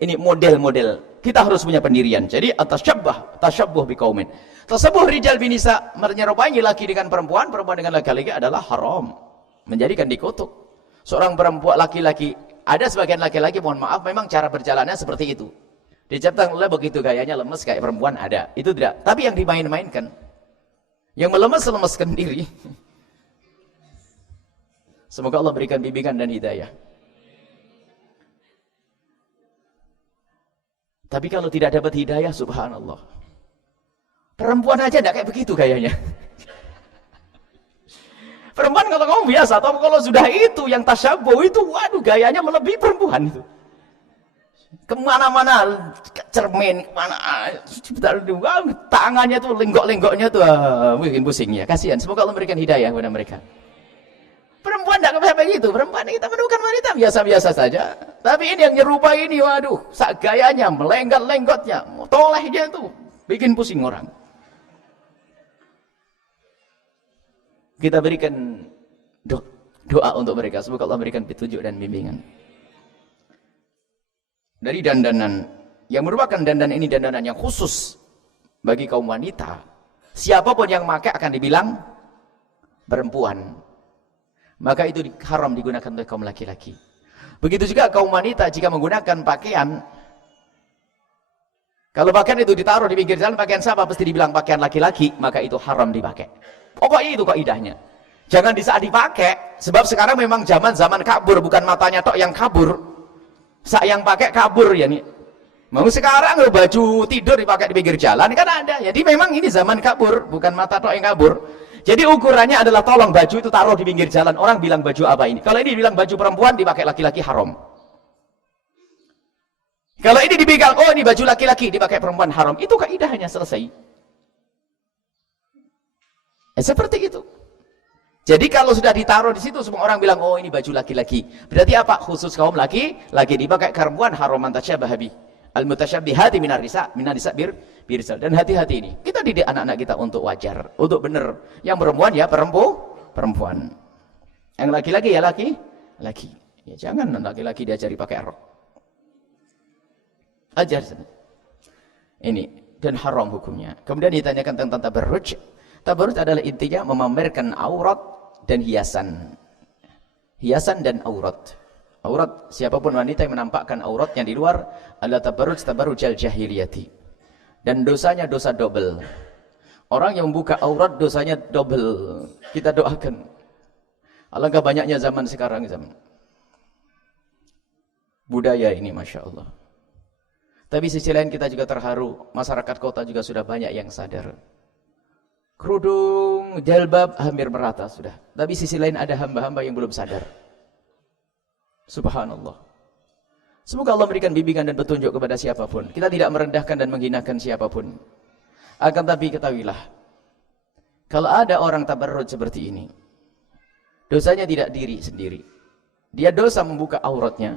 Ini model-model. Kita harus punya pendirian. Jadi tasyabbuh biqaumin. Tasabbuh rijal binisa, menyerupai laki dengan perempuan, perempuan dengan laki-laki adalah haram. Menjadikan dikutuk. Seorang perempuan laki-laki, ada sebagian laki-laki mohon maaf memang cara berjalannya seperti itu. Diciptakan oleh begitu gayanya lemes kayak perempuan ada. Itu tidak. Tapi yang dimain-mainkan. Yang melemes-lemeskan diri. Semoga Allah berikan bimbingan dan hidayah. Tapi kalau tidak dapat hidayah, subhanallah. Perempuan aja tidak kayak begitu gayanya. Perempuan kalau kamu biasa, atau kalau sudah itu yang tasyabuh itu, waduh gayanya melebihi perempuan itu. Kemana-mana cermin, kemana tangannya tuh lenggok-lenggoknya tuh bikin pusing ya, kasihan. Semoga Allah memberikan hidayah kepada mereka. Perempuan tidak kayak begitu. Perempuan kita menemukan wanita biasa-biasa saja. Tapi ini yang nyerupai ini, waduh, sak gayanya, melenggot-lenggotnya, tolehnya tuh bikin pusing orang. Kita berikan doa untuk mereka. Semoga Allah memberikan petunjuk dan bimbingan. Dari dandanan yang merupakan dandanan ini dandanan yang khusus bagi kaum wanita. Siapapun yang pakai akan dibilang perempuan. Maka itu haram digunakan oleh kaum laki-laki. Begitu juga kaum wanita jika menggunakan pakaian. Kalau pakaian itu ditaruh di pinggir jalan, pakaian siapa? Pasti dibilang pakaian laki-laki, maka itu haram dipakai. Pokoknya itu kaidahnya. Jangan di saat dipakai, sebab sekarang memang zaman kabur, bukan matanya tok yang kabur. Sak yang pakai kabur ya nih. Mau sekarang baju tidur dipakai di pinggir jalan kan ada. Jadi memang ini zaman kabur, bukan mata tok yang kabur. Jadi ukurannya adalah tolong baju itu taruh di pinggir jalan. Orang bilang baju apa ini? Kalau ini bilang baju perempuan dipakai laki-laki haram. Kalau ini dibilang oh ini baju laki-laki dipakai perempuan haram. Itu kaidahnya selesai. Seperti itu. Jadi kalau sudah ditaruh di situ semua orang bilang oh ini baju laki-laki. Berarti apa? Khusus kaum laki dipakai perempuan haram antasyabahabi. Al-mutasyabbihati minar nisa birsal. Dan hati-hati ini. Kita didik anak-anak kita untuk wajar, untuk benar. Yang perempuan ya perempuan. Yang laki-laki ya laki. Ya jangan laki-laki diajari pakai rok. Ajar ini dan haram hukumnya. Kemudian ditanyakan tentang tabarruj. Tabarruj adalah intinya memamerkan aurat dan hiasan. Hiasan dan aurat. Aurat, siapapun wanita yang menampakkan auratnya di luar adalah tabarrujal jahiliyati. Dan dosanya dosa double. Orang yang membuka aurat dosanya double. Kita doakan. Alangkah banyaknya zaman sekarang, zaman budaya ini, Masya Allah. Tapi sisi lain kita juga terharu, masyarakat kota juga sudah banyak yang sadar. Kerudung, jalbab hampir merata sudah. Tapi sisi lain ada hamba-hamba yang belum sadar. Subhanallah. Semoga Allah memberikan bimbingan dan petunjuk kepada siapapun. Kita tidak merendahkan dan menghinakan siapapun. Akan tapi ketahuilah, kalau ada orang tabarruj seperti ini, dosanya tidak diri sendiri. Dia dosa membuka auratnya.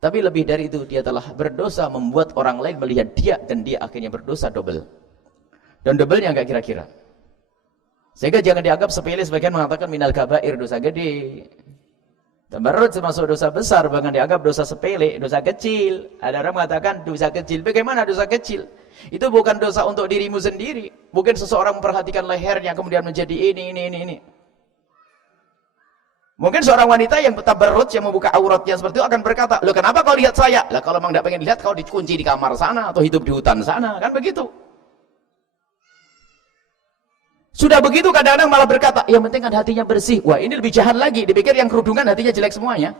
Tapi lebih dari itu, dia telah berdosa membuat orang lain melihat dia, dan dia akhirnya berdosa double. Dan doublenya enggak kira-kira. Sehingga jangan dianggap sepele, sebagian mengatakan minal kabair, dosa gede. Tabarruj termasuk dosa besar, bahkan dianggap dosa sepele, dosa kecil. Ada orang mengatakan dosa kecil. Bagaimana dosa kecil? Itu bukan dosa untuk dirimu sendiri. Bukan seseorang memperhatikan lehernya kemudian menjadi ini. Mungkin seorang wanita yang tabarruj, yang membuka auratnya seperti itu akan berkata, "Loh, kenapa kau lihat saya?" Lah kalau memang tidak pengen lihat, kau dikunci di kamar sana atau hidup di hutan sana, kan begitu. Sudah begitu kadang-kadang malah berkata, "Yang penting kan hatinya bersih." Wah, ini lebih jahat lagi. Dipikir yang kerudungan hatinya jelek semuanya.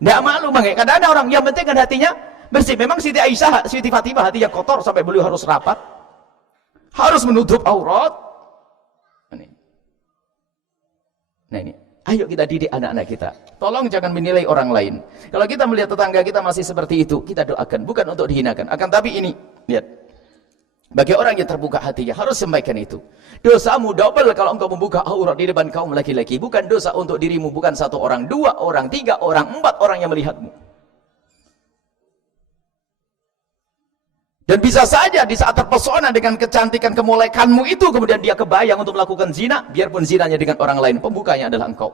Tidak malu, Bang. Kadang-kadang orang yang penting kan hatinya bersih. Memang Siti Aisyah, Siti Fatimah hatinya kotor sampai beliau harus rapat, harus menutup aurat. Nah ini, ayo kita didik anak-anak kita. Tolong jangan menilai orang lain. Kalau kita melihat tetangga kita masih seperti itu, kita doakan, bukan untuk dihinakan. Akan tapi ini, lihat, bagi orang yang terbuka hatinya harus sampaikan itu. Dosamu double kalau engkau membuka aurat di depan kaum laki-laki. Bukan dosa untuk dirimu, bukan satu orang, dua orang, tiga orang, empat orang yang melihatmu. Dan bisa saja di saat terpesona dengan kecantikan kemolekanmu itu, kemudian dia kebayang untuk melakukan zina, biarpun zinanya dengan orang lain, pembukanya adalah engkau.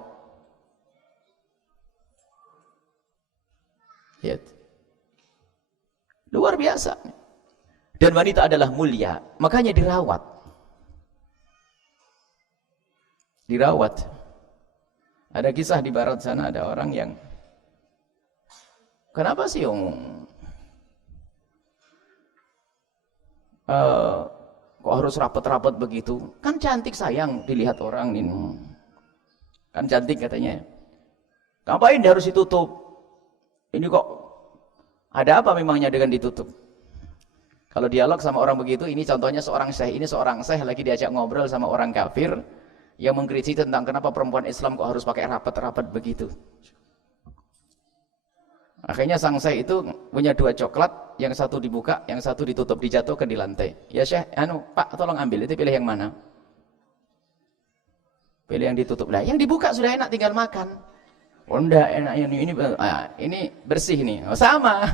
Lihat. Luar biasa. Dan wanita adalah mulia, makanya dirawat. Dirawat. Ada kisah di barat sana, ada orang yang, kenapa sih kok harus rapat-rapat begitu? Kan cantik sayang dilihat orang ini. Kan cantik katanya. Ngapain dia harus ditutup? Ini kok ada apa memangnya dengan ditutup? Kalau dialog sama orang begitu, ini contohnya seorang syekh. Ini seorang syekh lagi diajak ngobrol sama orang kafir yang mengkritisi tentang kenapa perempuan Islam kok harus pakai rapat-rapat begitu. Akhirnya sang syekh itu punya dua coklat, yang satu dibuka, yang satu ditutup, dijatuhkan di lantai. Ya syekh, Pak tolong ambil, itu pilih yang mana? Pilih yang ditutup. Lah, yang dibuka sudah enak, tinggal makan. Oh enggak, enak ini bersih nih. Oh, sama.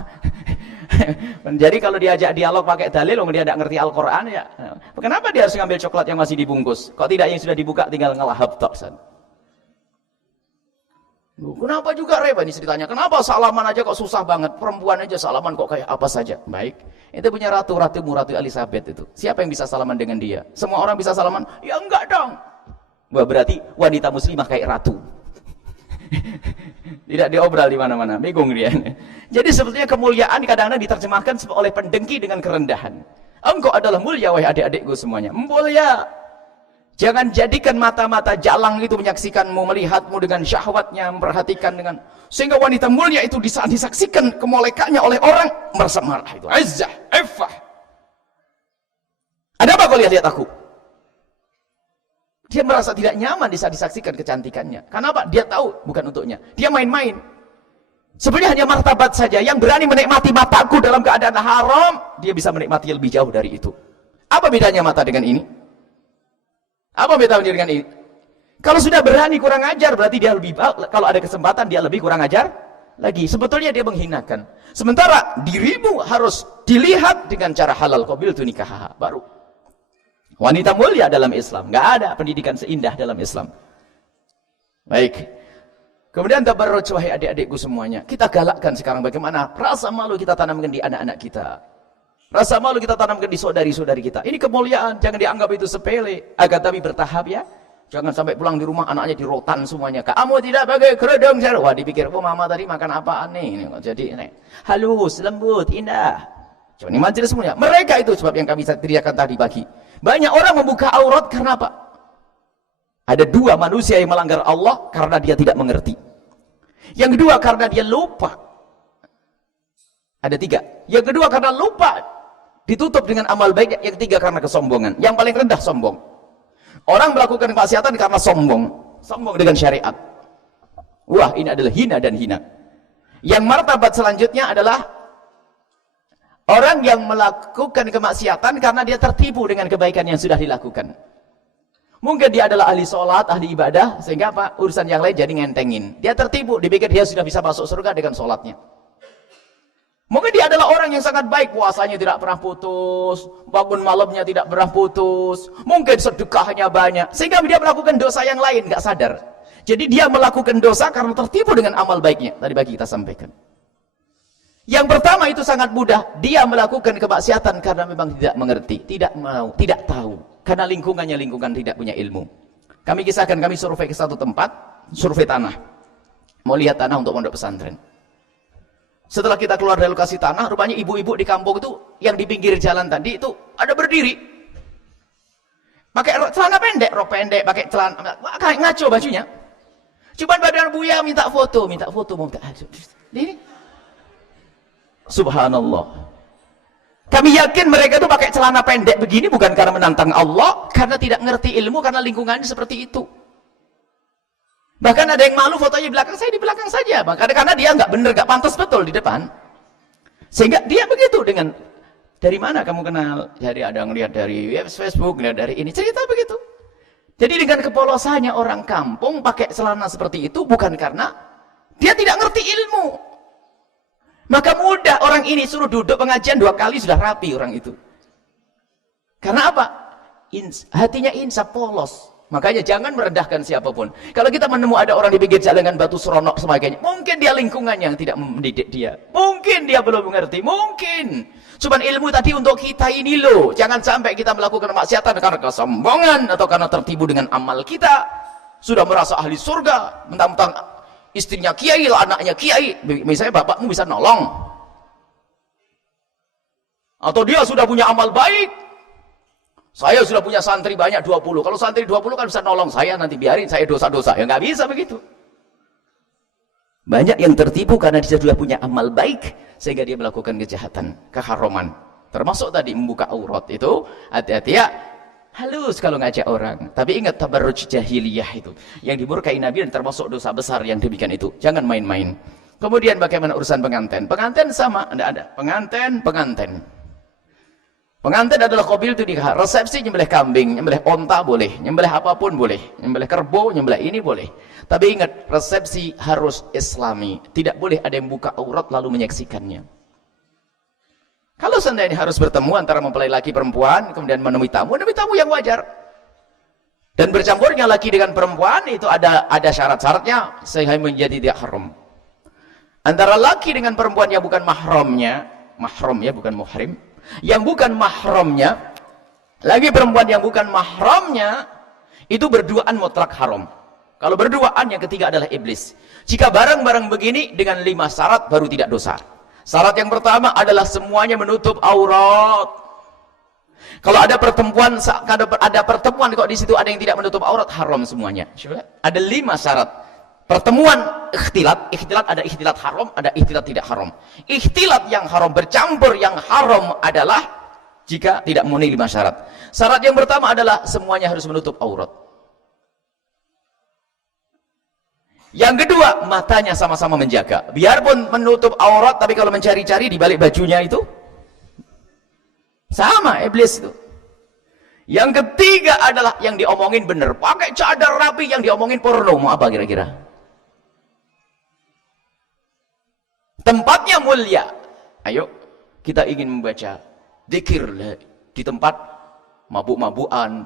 Jadi kalau diajak dialog pakai dalil, dia tidak ngerti Al-Quran ya. Kenapa dia harus ngambil coklat yang masih dibungkus? Kok tidak yang sudah dibuka tinggal ngelahap tok? Kenapa juga repot ini ceritanya? Kenapa salaman aja kok susah banget? Perempuan aja salaman kok kayak apa saja? Baik, itu punya Ratu Elizabeth itu. Siapa yang bisa salaman dengan dia? Semua orang bisa salaman? Ya enggak dong. Wah, berarti wanita muslimah kayak ratu. Tidak diobral di mana-mana, bingung dia. Jadi sebetulnya kemuliaan kadang-kadang diterjemahkan oleh pendengki dengan kerendahan. Engkau adalah mulia, wahai adik-adikku semuanya. Mulia. Jangan jadikan mata-mata jalang itu menyaksikanmu, melihatmu dengan syahwatnya, memperhatikan dengan, sehingga wanita mulia itu disaksikan kemolekannya oleh orang merasa marah itu. Azzah, effah. Ada apa kau lihat aku? Dia merasa tidak nyaman di saat disaksikan kecantikannya. Kenapa? Dia tahu bukan untuknya. Dia main-main. Sebenarnya hanya martabat saja. Yang berani menikmati mataku dalam keadaan haram, dia bisa menikmati lebih jauh dari itu. Apa bedanya mata dengan ini? Apa bedanya dengan ini? Kalau sudah berani kurang ajar, berarti dia lebih, kalau ada kesempatan dia lebih kurang ajar lagi. Sebetulnya dia menghinakan. Sementara dirimu harus dilihat dengan cara halal. Qabiltu nikahaha. Baru wanita mulia dalam Islam. Nggak ada pendidikan seindah dalam Islam. Baik. Kemudian tabarruj, wahai adik-adikku semuanya. Kita galakkan sekarang bagaimana rasa malu kita tanamkan di anak-anak kita. Rasa malu kita tanamkan di saudari-saudari kita. Ini kemuliaan, jangan dianggap itu sepele. Agar tapi bertahap ya. Jangan sampai pulang di rumah anaknya di rotan semuanya. Kamu tidak pakai kerudung. Wah, dipikir, oh mama tadi makan apaan nih? Jadi ini halus, lembut, indah. Coba ini majelis semuanya. Mereka itu sebab yang kami teriakan tadi pagi. Banyak orang membuka aurat karena apa? Ada dua manusia yang melanggar Allah karena dia tidak mengerti. Yang kedua karena dia lupa. Ada tiga. Yang kedua karena lupa ditutup dengan amal baik. Yang ketiga karena kesombongan. Yang paling rendah sombong. Orang melakukan kemaksiatan karena sombong. Sombong dengan syariat. Wah, ini adalah hina dan hina. Yang martabat selanjutnya adalah orang yang melakukan kemaksiatan karena dia tertipu dengan kebaikan yang sudah dilakukan. Mungkin dia adalah ahli sholat, ahli ibadah, sehingga apa? Urusan yang lain jadi ngentengin. Dia tertipu, dipikir dia sudah bisa masuk surga dengan sholatnya. Mungkin dia adalah orang yang sangat baik, puasanya tidak pernah putus, bangun malamnya tidak pernah putus, mungkin sedekahnya banyak, sehingga dia melakukan dosa yang lain, nggak sadar. Jadi dia melakukan dosa karena tertipu dengan amal baiknya. Tadi bagi kita sampaikan. Yang pertama itu sangat mudah, dia melakukan kemaksiatan karena memang tidak mengerti, tidak mau, tidak tahu. Karena lingkungan tidak punya ilmu. Kami kisahkan, kami survei ke satu tempat, survei tanah. Mau lihat tanah untuk pondok pesantren. Setelah kita keluar dari lokasi tanah, rupanya ibu-ibu di kampung itu, yang di pinggir jalan tadi itu, ada berdiri. Pakai celana pendek, rok pendek, pakai celana, ngaco bajunya. Cuman badan Buya minta foto. Ini. Subhanallah. Kami yakin mereka itu pakai celana pendek begini bukan karena menantang Allah, karena tidak ngerti ilmu, karena lingkungannya seperti itu. Bahkan ada yang malu fotonya di belakang saya, di belakang saja. Karena dia nggak bener, nggak pantas betul di depan. Sehingga dia begitu dengan, dari mana kamu kenal? Jadi ada yang lihat dari Facebook, lihat dari ini, cerita begitu. Jadi dengan kepolosannya orang kampung pakai celana seperti itu bukan karena dia tidak ngerti ilmu. Maka mudah orang ini suruh duduk pengajian 2 kali sudah rapi orang itu. Karena apa? Hatinya insaf, polos. Makanya jangan merendahkan siapapun. Kalau kita menemukan ada orang di pinggir jalan dengan batu seronok sebagainya, mungkin dia lingkungannya yang tidak mendidik dia. Mungkin dia belum mengerti, mungkin. Cuman ilmu tadi untuk kita ini loh. Jangan sampai kita melakukan kemaksiatan karena kesombongan atau karena tertipu dengan amal kita. Sudah merasa ahli surga, mentang-mentang istrinya kiai, anaknya kiai, misalnya bapakmu bisa nolong, atau dia sudah punya amal baik, saya sudah punya santri banyak 20, kalau santri 20 kan bisa nolong saya, nanti biarin saya dosa-dosa, ya nggak bisa begitu. Banyak yang tertipu karena dia sudah punya amal baik sehingga dia melakukan kejahatan, keharaman, termasuk tadi membuka aurat. Itu hati-hati ya. Halus kalau ngajak orang, tapi ingat tabarruj jahiliyah itu yang dimurkai Nabi dan termasuk dosa besar yang demikian itu. Jangan main-main. Kemudian bagaimana urusan pengantin? Pengantin sama, tidak ada. Pengantin adalah qabil itu nikah. Resepsi nyembelih kambing, nyembelih onta boleh, nyembelih apapun boleh, nyembelih kerbau, nyembelih ini boleh. Tapi ingat, resepsi harus islami. Tidak boleh ada yang buka aurat lalu menyaksikannya. Kalau seandainya harus bertemu antara mempelai laki perempuan, kemudian menemui tamu yang wajar. Dan bercampurnya laki dengan perempuan itu ada syarat-syaratnya sehingga menjadi tidak haram. Antara laki dengan perempuan yang bukan mahramnya, mahram ya bukan muhrim, yang bukan mahramnya, lagi perempuan yang bukan mahramnya, itu berduaan mutlak haram. Kalau berduaan yang ketiga adalah iblis. Jika barang-barang begini dengan 5 syarat baru tidak dosa. Syarat yang pertama adalah semuanya menutup aurat. Kalau ada pertemuan kok di situ ada yang tidak menutup aurat, haram semuanya. Ada 5 syarat. Pertemuan ikhtilat ada ikhtilat haram, ada ikhtilat tidak haram. Ikhtilat yang haram bercampur yang haram adalah jika tidak memenuhi 5 syarat. Syarat yang pertama adalah semuanya harus menutup aurat. Yang kedua, matanya sama-sama menjaga. Biarpun menutup aurat, tapi kalau mencari-cari di balik bajunya itu sama iblis itu. Yang ketiga adalah yang diomongin benar. Pakai cadar rapi, yang diomongin porno. Mau apa kira-kira? Tempatnya mulia. Ayo, kita ingin membaca zikir di tempat mabuk-mabukan,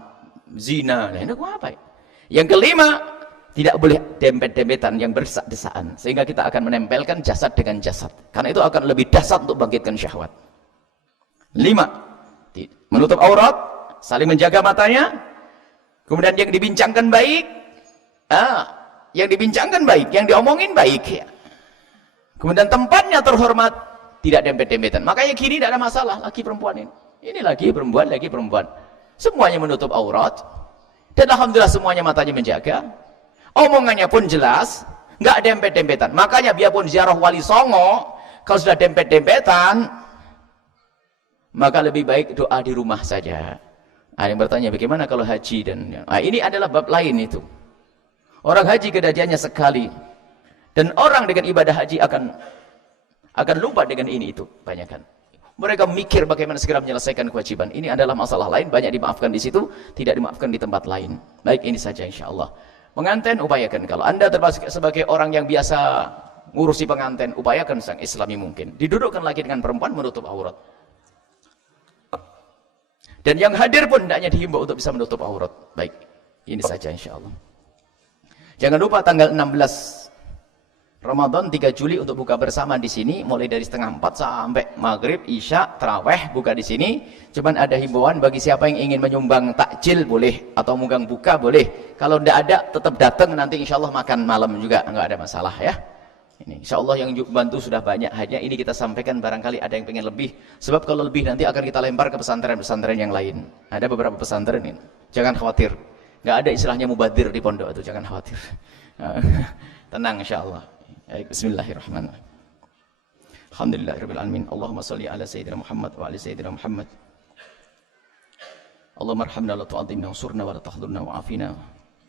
zina. Nah, ini apa ya? Yang kelima, tidak boleh dempet-dempetan yang berdesak-desaan, sehingga kita akan menempelkan jasad dengan jasad, karena itu akan lebih dahsyat untuk bangkitkan syahwat. 5, menutup aurat, saling menjaga matanya, kemudian yang dibincangkan baik, yang dibincangkan baik, yang diomongin baik ya. Kemudian tempatnya terhormat, tidak dempet-dempetan. Makanya gini tidak ada masalah laki perempuan ini laki perempuan. Semuanya menutup aurat. Dan alhamdulillah semuanya matanya menjaga. Omongannya pun jelas, nggak dempet-dempetan. Makanya biarpun ziarah Wali Songo, kalau sudah dempet-dempetan, maka lebih baik doa di rumah saja. Ada yang bertanya bagaimana kalau haji dan ini adalah bab lain itu. Orang haji kejadiannya sekali, dan orang dengan ibadah haji akan lupa dengan ini itu banyak kan. Mereka mikir bagaimana segera menyelesaikan kewajiban. Ini adalah masalah lain, banyak dimaafkan di situ, tidak dimaafkan di tempat lain. Baik, ini saja insyaallah. Pengantin upayakan, kalau Anda termasuk sebagai orang yang biasa ngurusi pengantin, upayakan sang Islami mungkin. Didudukkan lagi dengan perempuan menutup aurat. Dan yang hadir pun hendaknya dihimbau untuk bisa menutup aurat. Baik, ini saja insyaallah. Jangan lupa tanggal 16 Ramadan 3 Juli untuk buka bersama di sini, mulai dari setengah 4 sampai maghrib, isya, taraweh buka di sini. Cuman ada himbauan bagi siapa yang ingin menyumbang takjil boleh, atau munggang buka boleh. Kalau tidak ada tetap datang, nanti insya Allah makan malam juga, nggak ada masalah ya. Ini insya Allah yang bantu sudah banyak, hanya ini kita sampaikan barangkali ada yang pengen lebih. Sebab kalau lebih nanti akan kita lempar ke pesantren-pesantren yang lain. Ada beberapa pesantren ini, jangan khawatir. Nggak ada istilahnya mubadir di pondok itu, jangan khawatir. Tenang insya Allah. Bismillahirrahmanirrahim. Alhamdulillahirabbil alamin. Allahumma shalli ala sayyidina Muhammad wa ala sayyidina Muhammad. Allahumma arhamna wa la tu'adzimna wansurna wa la tahdhurna wa afina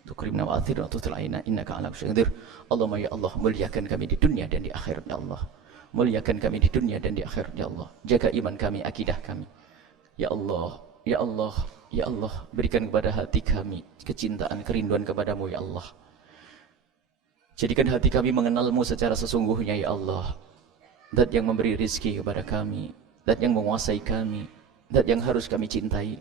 tukrimna wa athirna wa tutla'ina innaka ala kulli qadir. Allahumma ya Allah, muliakan kami di dunia dan di akhirat ya Allah. Muliakan kami di dunia dan di akhirat ya Allah. Jaga iman kami, akidah kami. Ya Allah, ya Allah, ya Allah, berikan kepada hati kami kecintaan, kerinduan kepadamu ya Allah. Jadikan hati kami mengenalmu secara sesungguhnya ya Allah. Zat yang memberi rizki kepada kami, Zat yang menguasai kami, Zat yang harus kami cintai,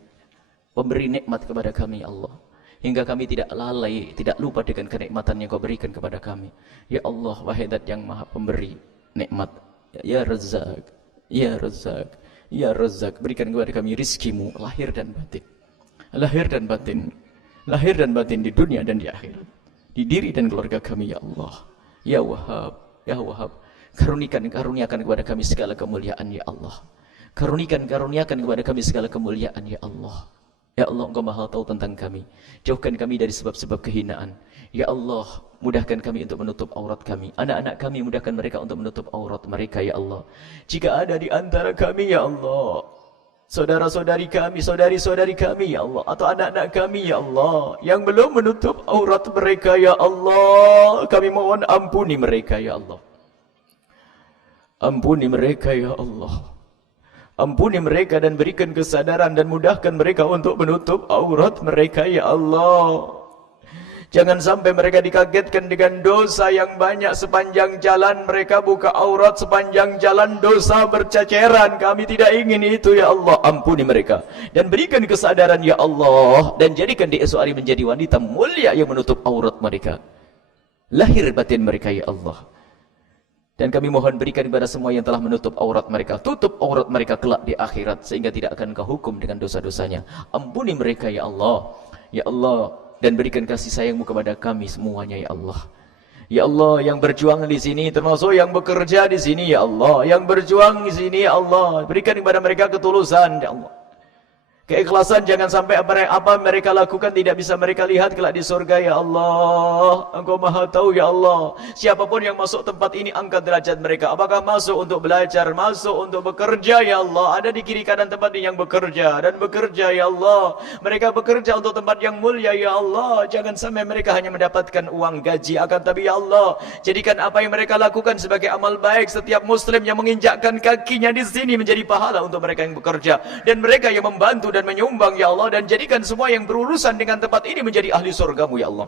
pemberi nikmat kepada kami ya Allah. Hingga kami tidak lalai, tidak lupa dengan kenikmatan yang kau berikan kepada kami. Ya Allah, wahai Zat yang maha pemberi nikmat. Ya Razzaq, Ya Razzaq, Ya Razzaq, berikan kepada kami rizkimu, lahir dan batin. Lahir dan batin, lahir dan batin di dunia dan di akhirat. Di diri dan keluarga kami ya Allah. Ya Wahhab, Ya Wahhab, karuniakan kepada kami segala kemuliaan ya Allah. Karuniakan kepada kami segala kemuliaan ya Allah. Ya Allah, Engkau Maha tahu tentang kami. Jauhkan kami dari sebab-sebab kehinaan. Ya Allah, mudahkan kami untuk menutup aurat kami. Anak-anak kami, mudahkan mereka untuk menutup aurat mereka ya Allah. Jika ada di antara kami ya Allah, saudara-saudari kami, saudari-saudari kami ya Allah, atau anak-anak kami ya Allah, yang belum menutup aurat mereka ya Allah, kami mohon ampuni mereka ya Allah. Ampuni mereka ya Allah. Ampuni mereka dan berikan kesadaran dan mudahkan mereka untuk menutup aurat mereka ya Allah. Jangan sampai mereka dikagetkan dengan dosa yang banyak sepanjang jalan mereka buka aurat, sepanjang jalan dosa berceceran. Kami tidak ingin itu ya Allah. Ampuni mereka dan berikan kesadaran ya Allah, dan jadikan di esok hari menjadi wanita mulia yang menutup aurat mereka, lahir batin mereka ya Allah. Dan kami mohon berikan kepada semua yang telah menutup aurat mereka, tutup aurat mereka kelak di akhirat, sehingga tidak akan kau hukum dengan dosa-dosanya. Ampuni mereka ya Allah, ya Allah, dan berikan kasih sayangmu kepada kami semuanya ya Allah. Ya Allah, yang berjuang di sini, termasuk yang bekerja di sini ya Allah, yang berjuang di sini ya Allah, berikan kepada mereka ketulusan ya Allah. Keikhlasan, jangan sampai apa mereka lakukan tidak bisa mereka lihat kelak di surga ya Allah. Engkau Maha tahu ya Allah. Siapapun yang masuk tempat ini, angkat derajat mereka. Apakah masuk untuk belajar, masuk untuk bekerja ya Allah. Ada di kiri kanan tempat ini yang bekerja dan bekerja ya Allah. Mereka bekerja untuk tempat yang mulia ya Allah. Jangan sampai mereka hanya mendapatkan uang gaji, akan tapi ya Allah, jadikan apa yang mereka lakukan sebagai amal baik. Setiap muslim yang menginjakkan kakinya di sini menjadi pahala untuk mereka yang bekerja dan mereka yang membantu dan menyumbang ya Allah, dan jadikan semua yang berurusan dengan tempat ini menjadi ahli surgamu ya Allah.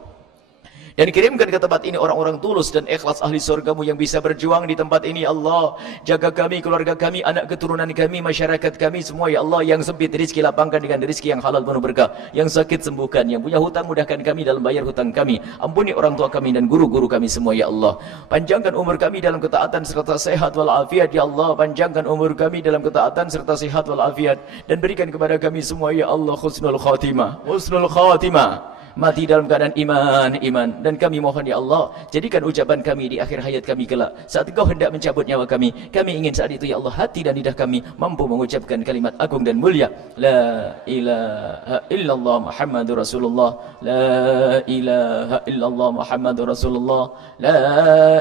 Dan kirimkan ke tempat ini orang-orang tulus dan ikhlas ahli surgamu yang bisa berjuang di tempat ini ya Allah. Jaga kami, keluarga kami, anak keturunan kami, masyarakat kami semua ya Allah. Yang sempit rizki lapangkan dengan rizki yang halal penuh berkah. Yang sakit sembuhkan, yang punya hutang mudahkan kami dalam bayar hutang kami. Ampuni orang tua kami dan guru-guru kami semua ya Allah. Panjangkan umur kami dalam ketaatan serta sehat walafiat ya Allah. Panjangkan umur kami dalam ketaatan serta sehat walafiat, dan berikan kepada kami semua ya Allah husnul khatimah, husnul khatimah, mati dalam keadaan iman. Dan kami mohon ya Allah, jadikan ucapan kami di akhir hayat kami kelak. Saat Engkau hendak mencabut nyawa kami ingin saat itu ya Allah, hati dan lidah kami mampu mengucapkan kalimat agung dan mulia, La ilaha illallah Muhammadur Rasulullah, La ilaha illallah Muhammadur Rasulullah, La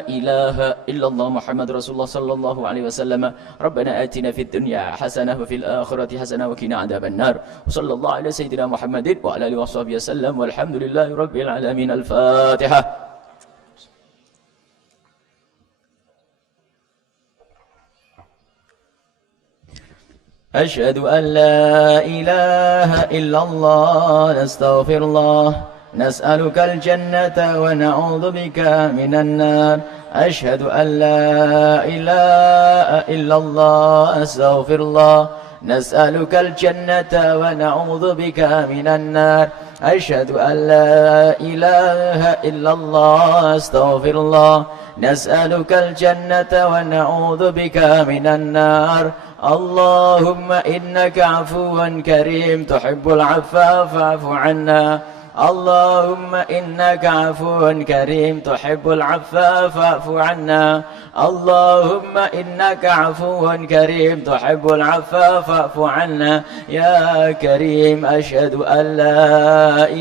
ilaha illallah Muhammadur Rasulullah sallallahu alaihi wasallam. Rabbana atina fid dunya hasanah wa fil akhirati hasanah wa qina adzabannar. Sallallahu ala sayyidina Muhammadin wa ala alihi washabihi wasallam. Walhamdulillahi rabbil alamin. Al-Fatihah. أشهد أن لا إله إلا الله نستغفر الله نسألك الجنة ونعوذ بك من النار أشهد أن لا إله إلا الله أستغفر الله نسألك الجنة ونعوذ بك من النار أشهد أن لا إله إلا الله أستغفر الله نسألك الجنة ونعوذ بك من النار اللهم إنك عفو كريم تحب العفو فاعف عنا اللهم إنك عفو كريم تحب العفو فاعف عنا اللهم إنك عفو كريم تحب العفو فاعف عنا يا كريم أشهد أن لا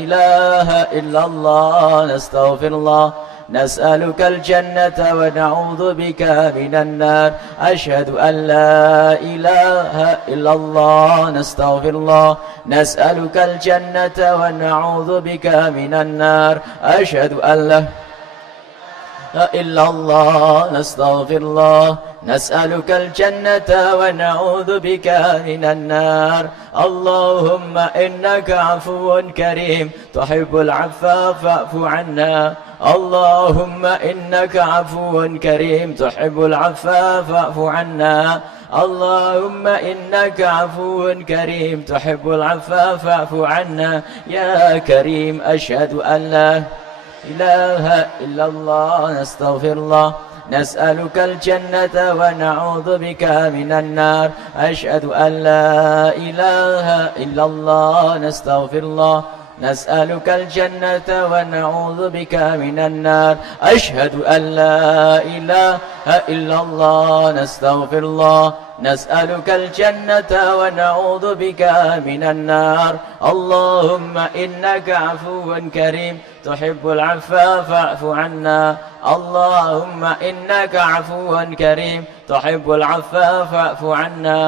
إله إلا الله نستغفر الله نسألك الجنة ونعوذ بك من النار أشهد أن لا إله إلا الله نستغفر الله نسألك الجنة ونعوذ بك من النار أشهد أن لا إلا الله نستغفر الله نسألك الجنة ونعوذ بك من النار اللهم إنك عفو كريم تحب العفو فاعف عنا اللهم إنك عفو كريم تحب العفو فاعف عنا اللهم إنك عفو كريم تحب العفو فاعف عنا يا كريم أشهد أن لا إله إلا الله نستغفر الله نسألك الجنة ونعوذ بك من النار أشهد أن لا إله إلا الله نستغفر الله نسألك الجنة ونعوذ بك من النار أشهد أن لا إله إلا الله نستغفر الله نسألك الجنة ونعوذ بك من النار اللهم إنك عفو كريم تحب العفو فاعف عنا اللهم إنك عفو كريم تحب العفو فاعف عنا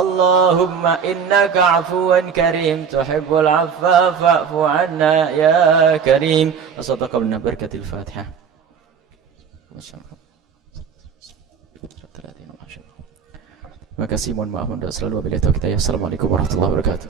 اللهم إنك عفو كريم تحب العفو فاعف عنا يا كريم وصدق لنا بركة الفاتحة. Terima kasih, mohon maaf untuk selalu wabillahi taufiq hidayah. Assalamualaikum warahmatullahi wabarakatuh.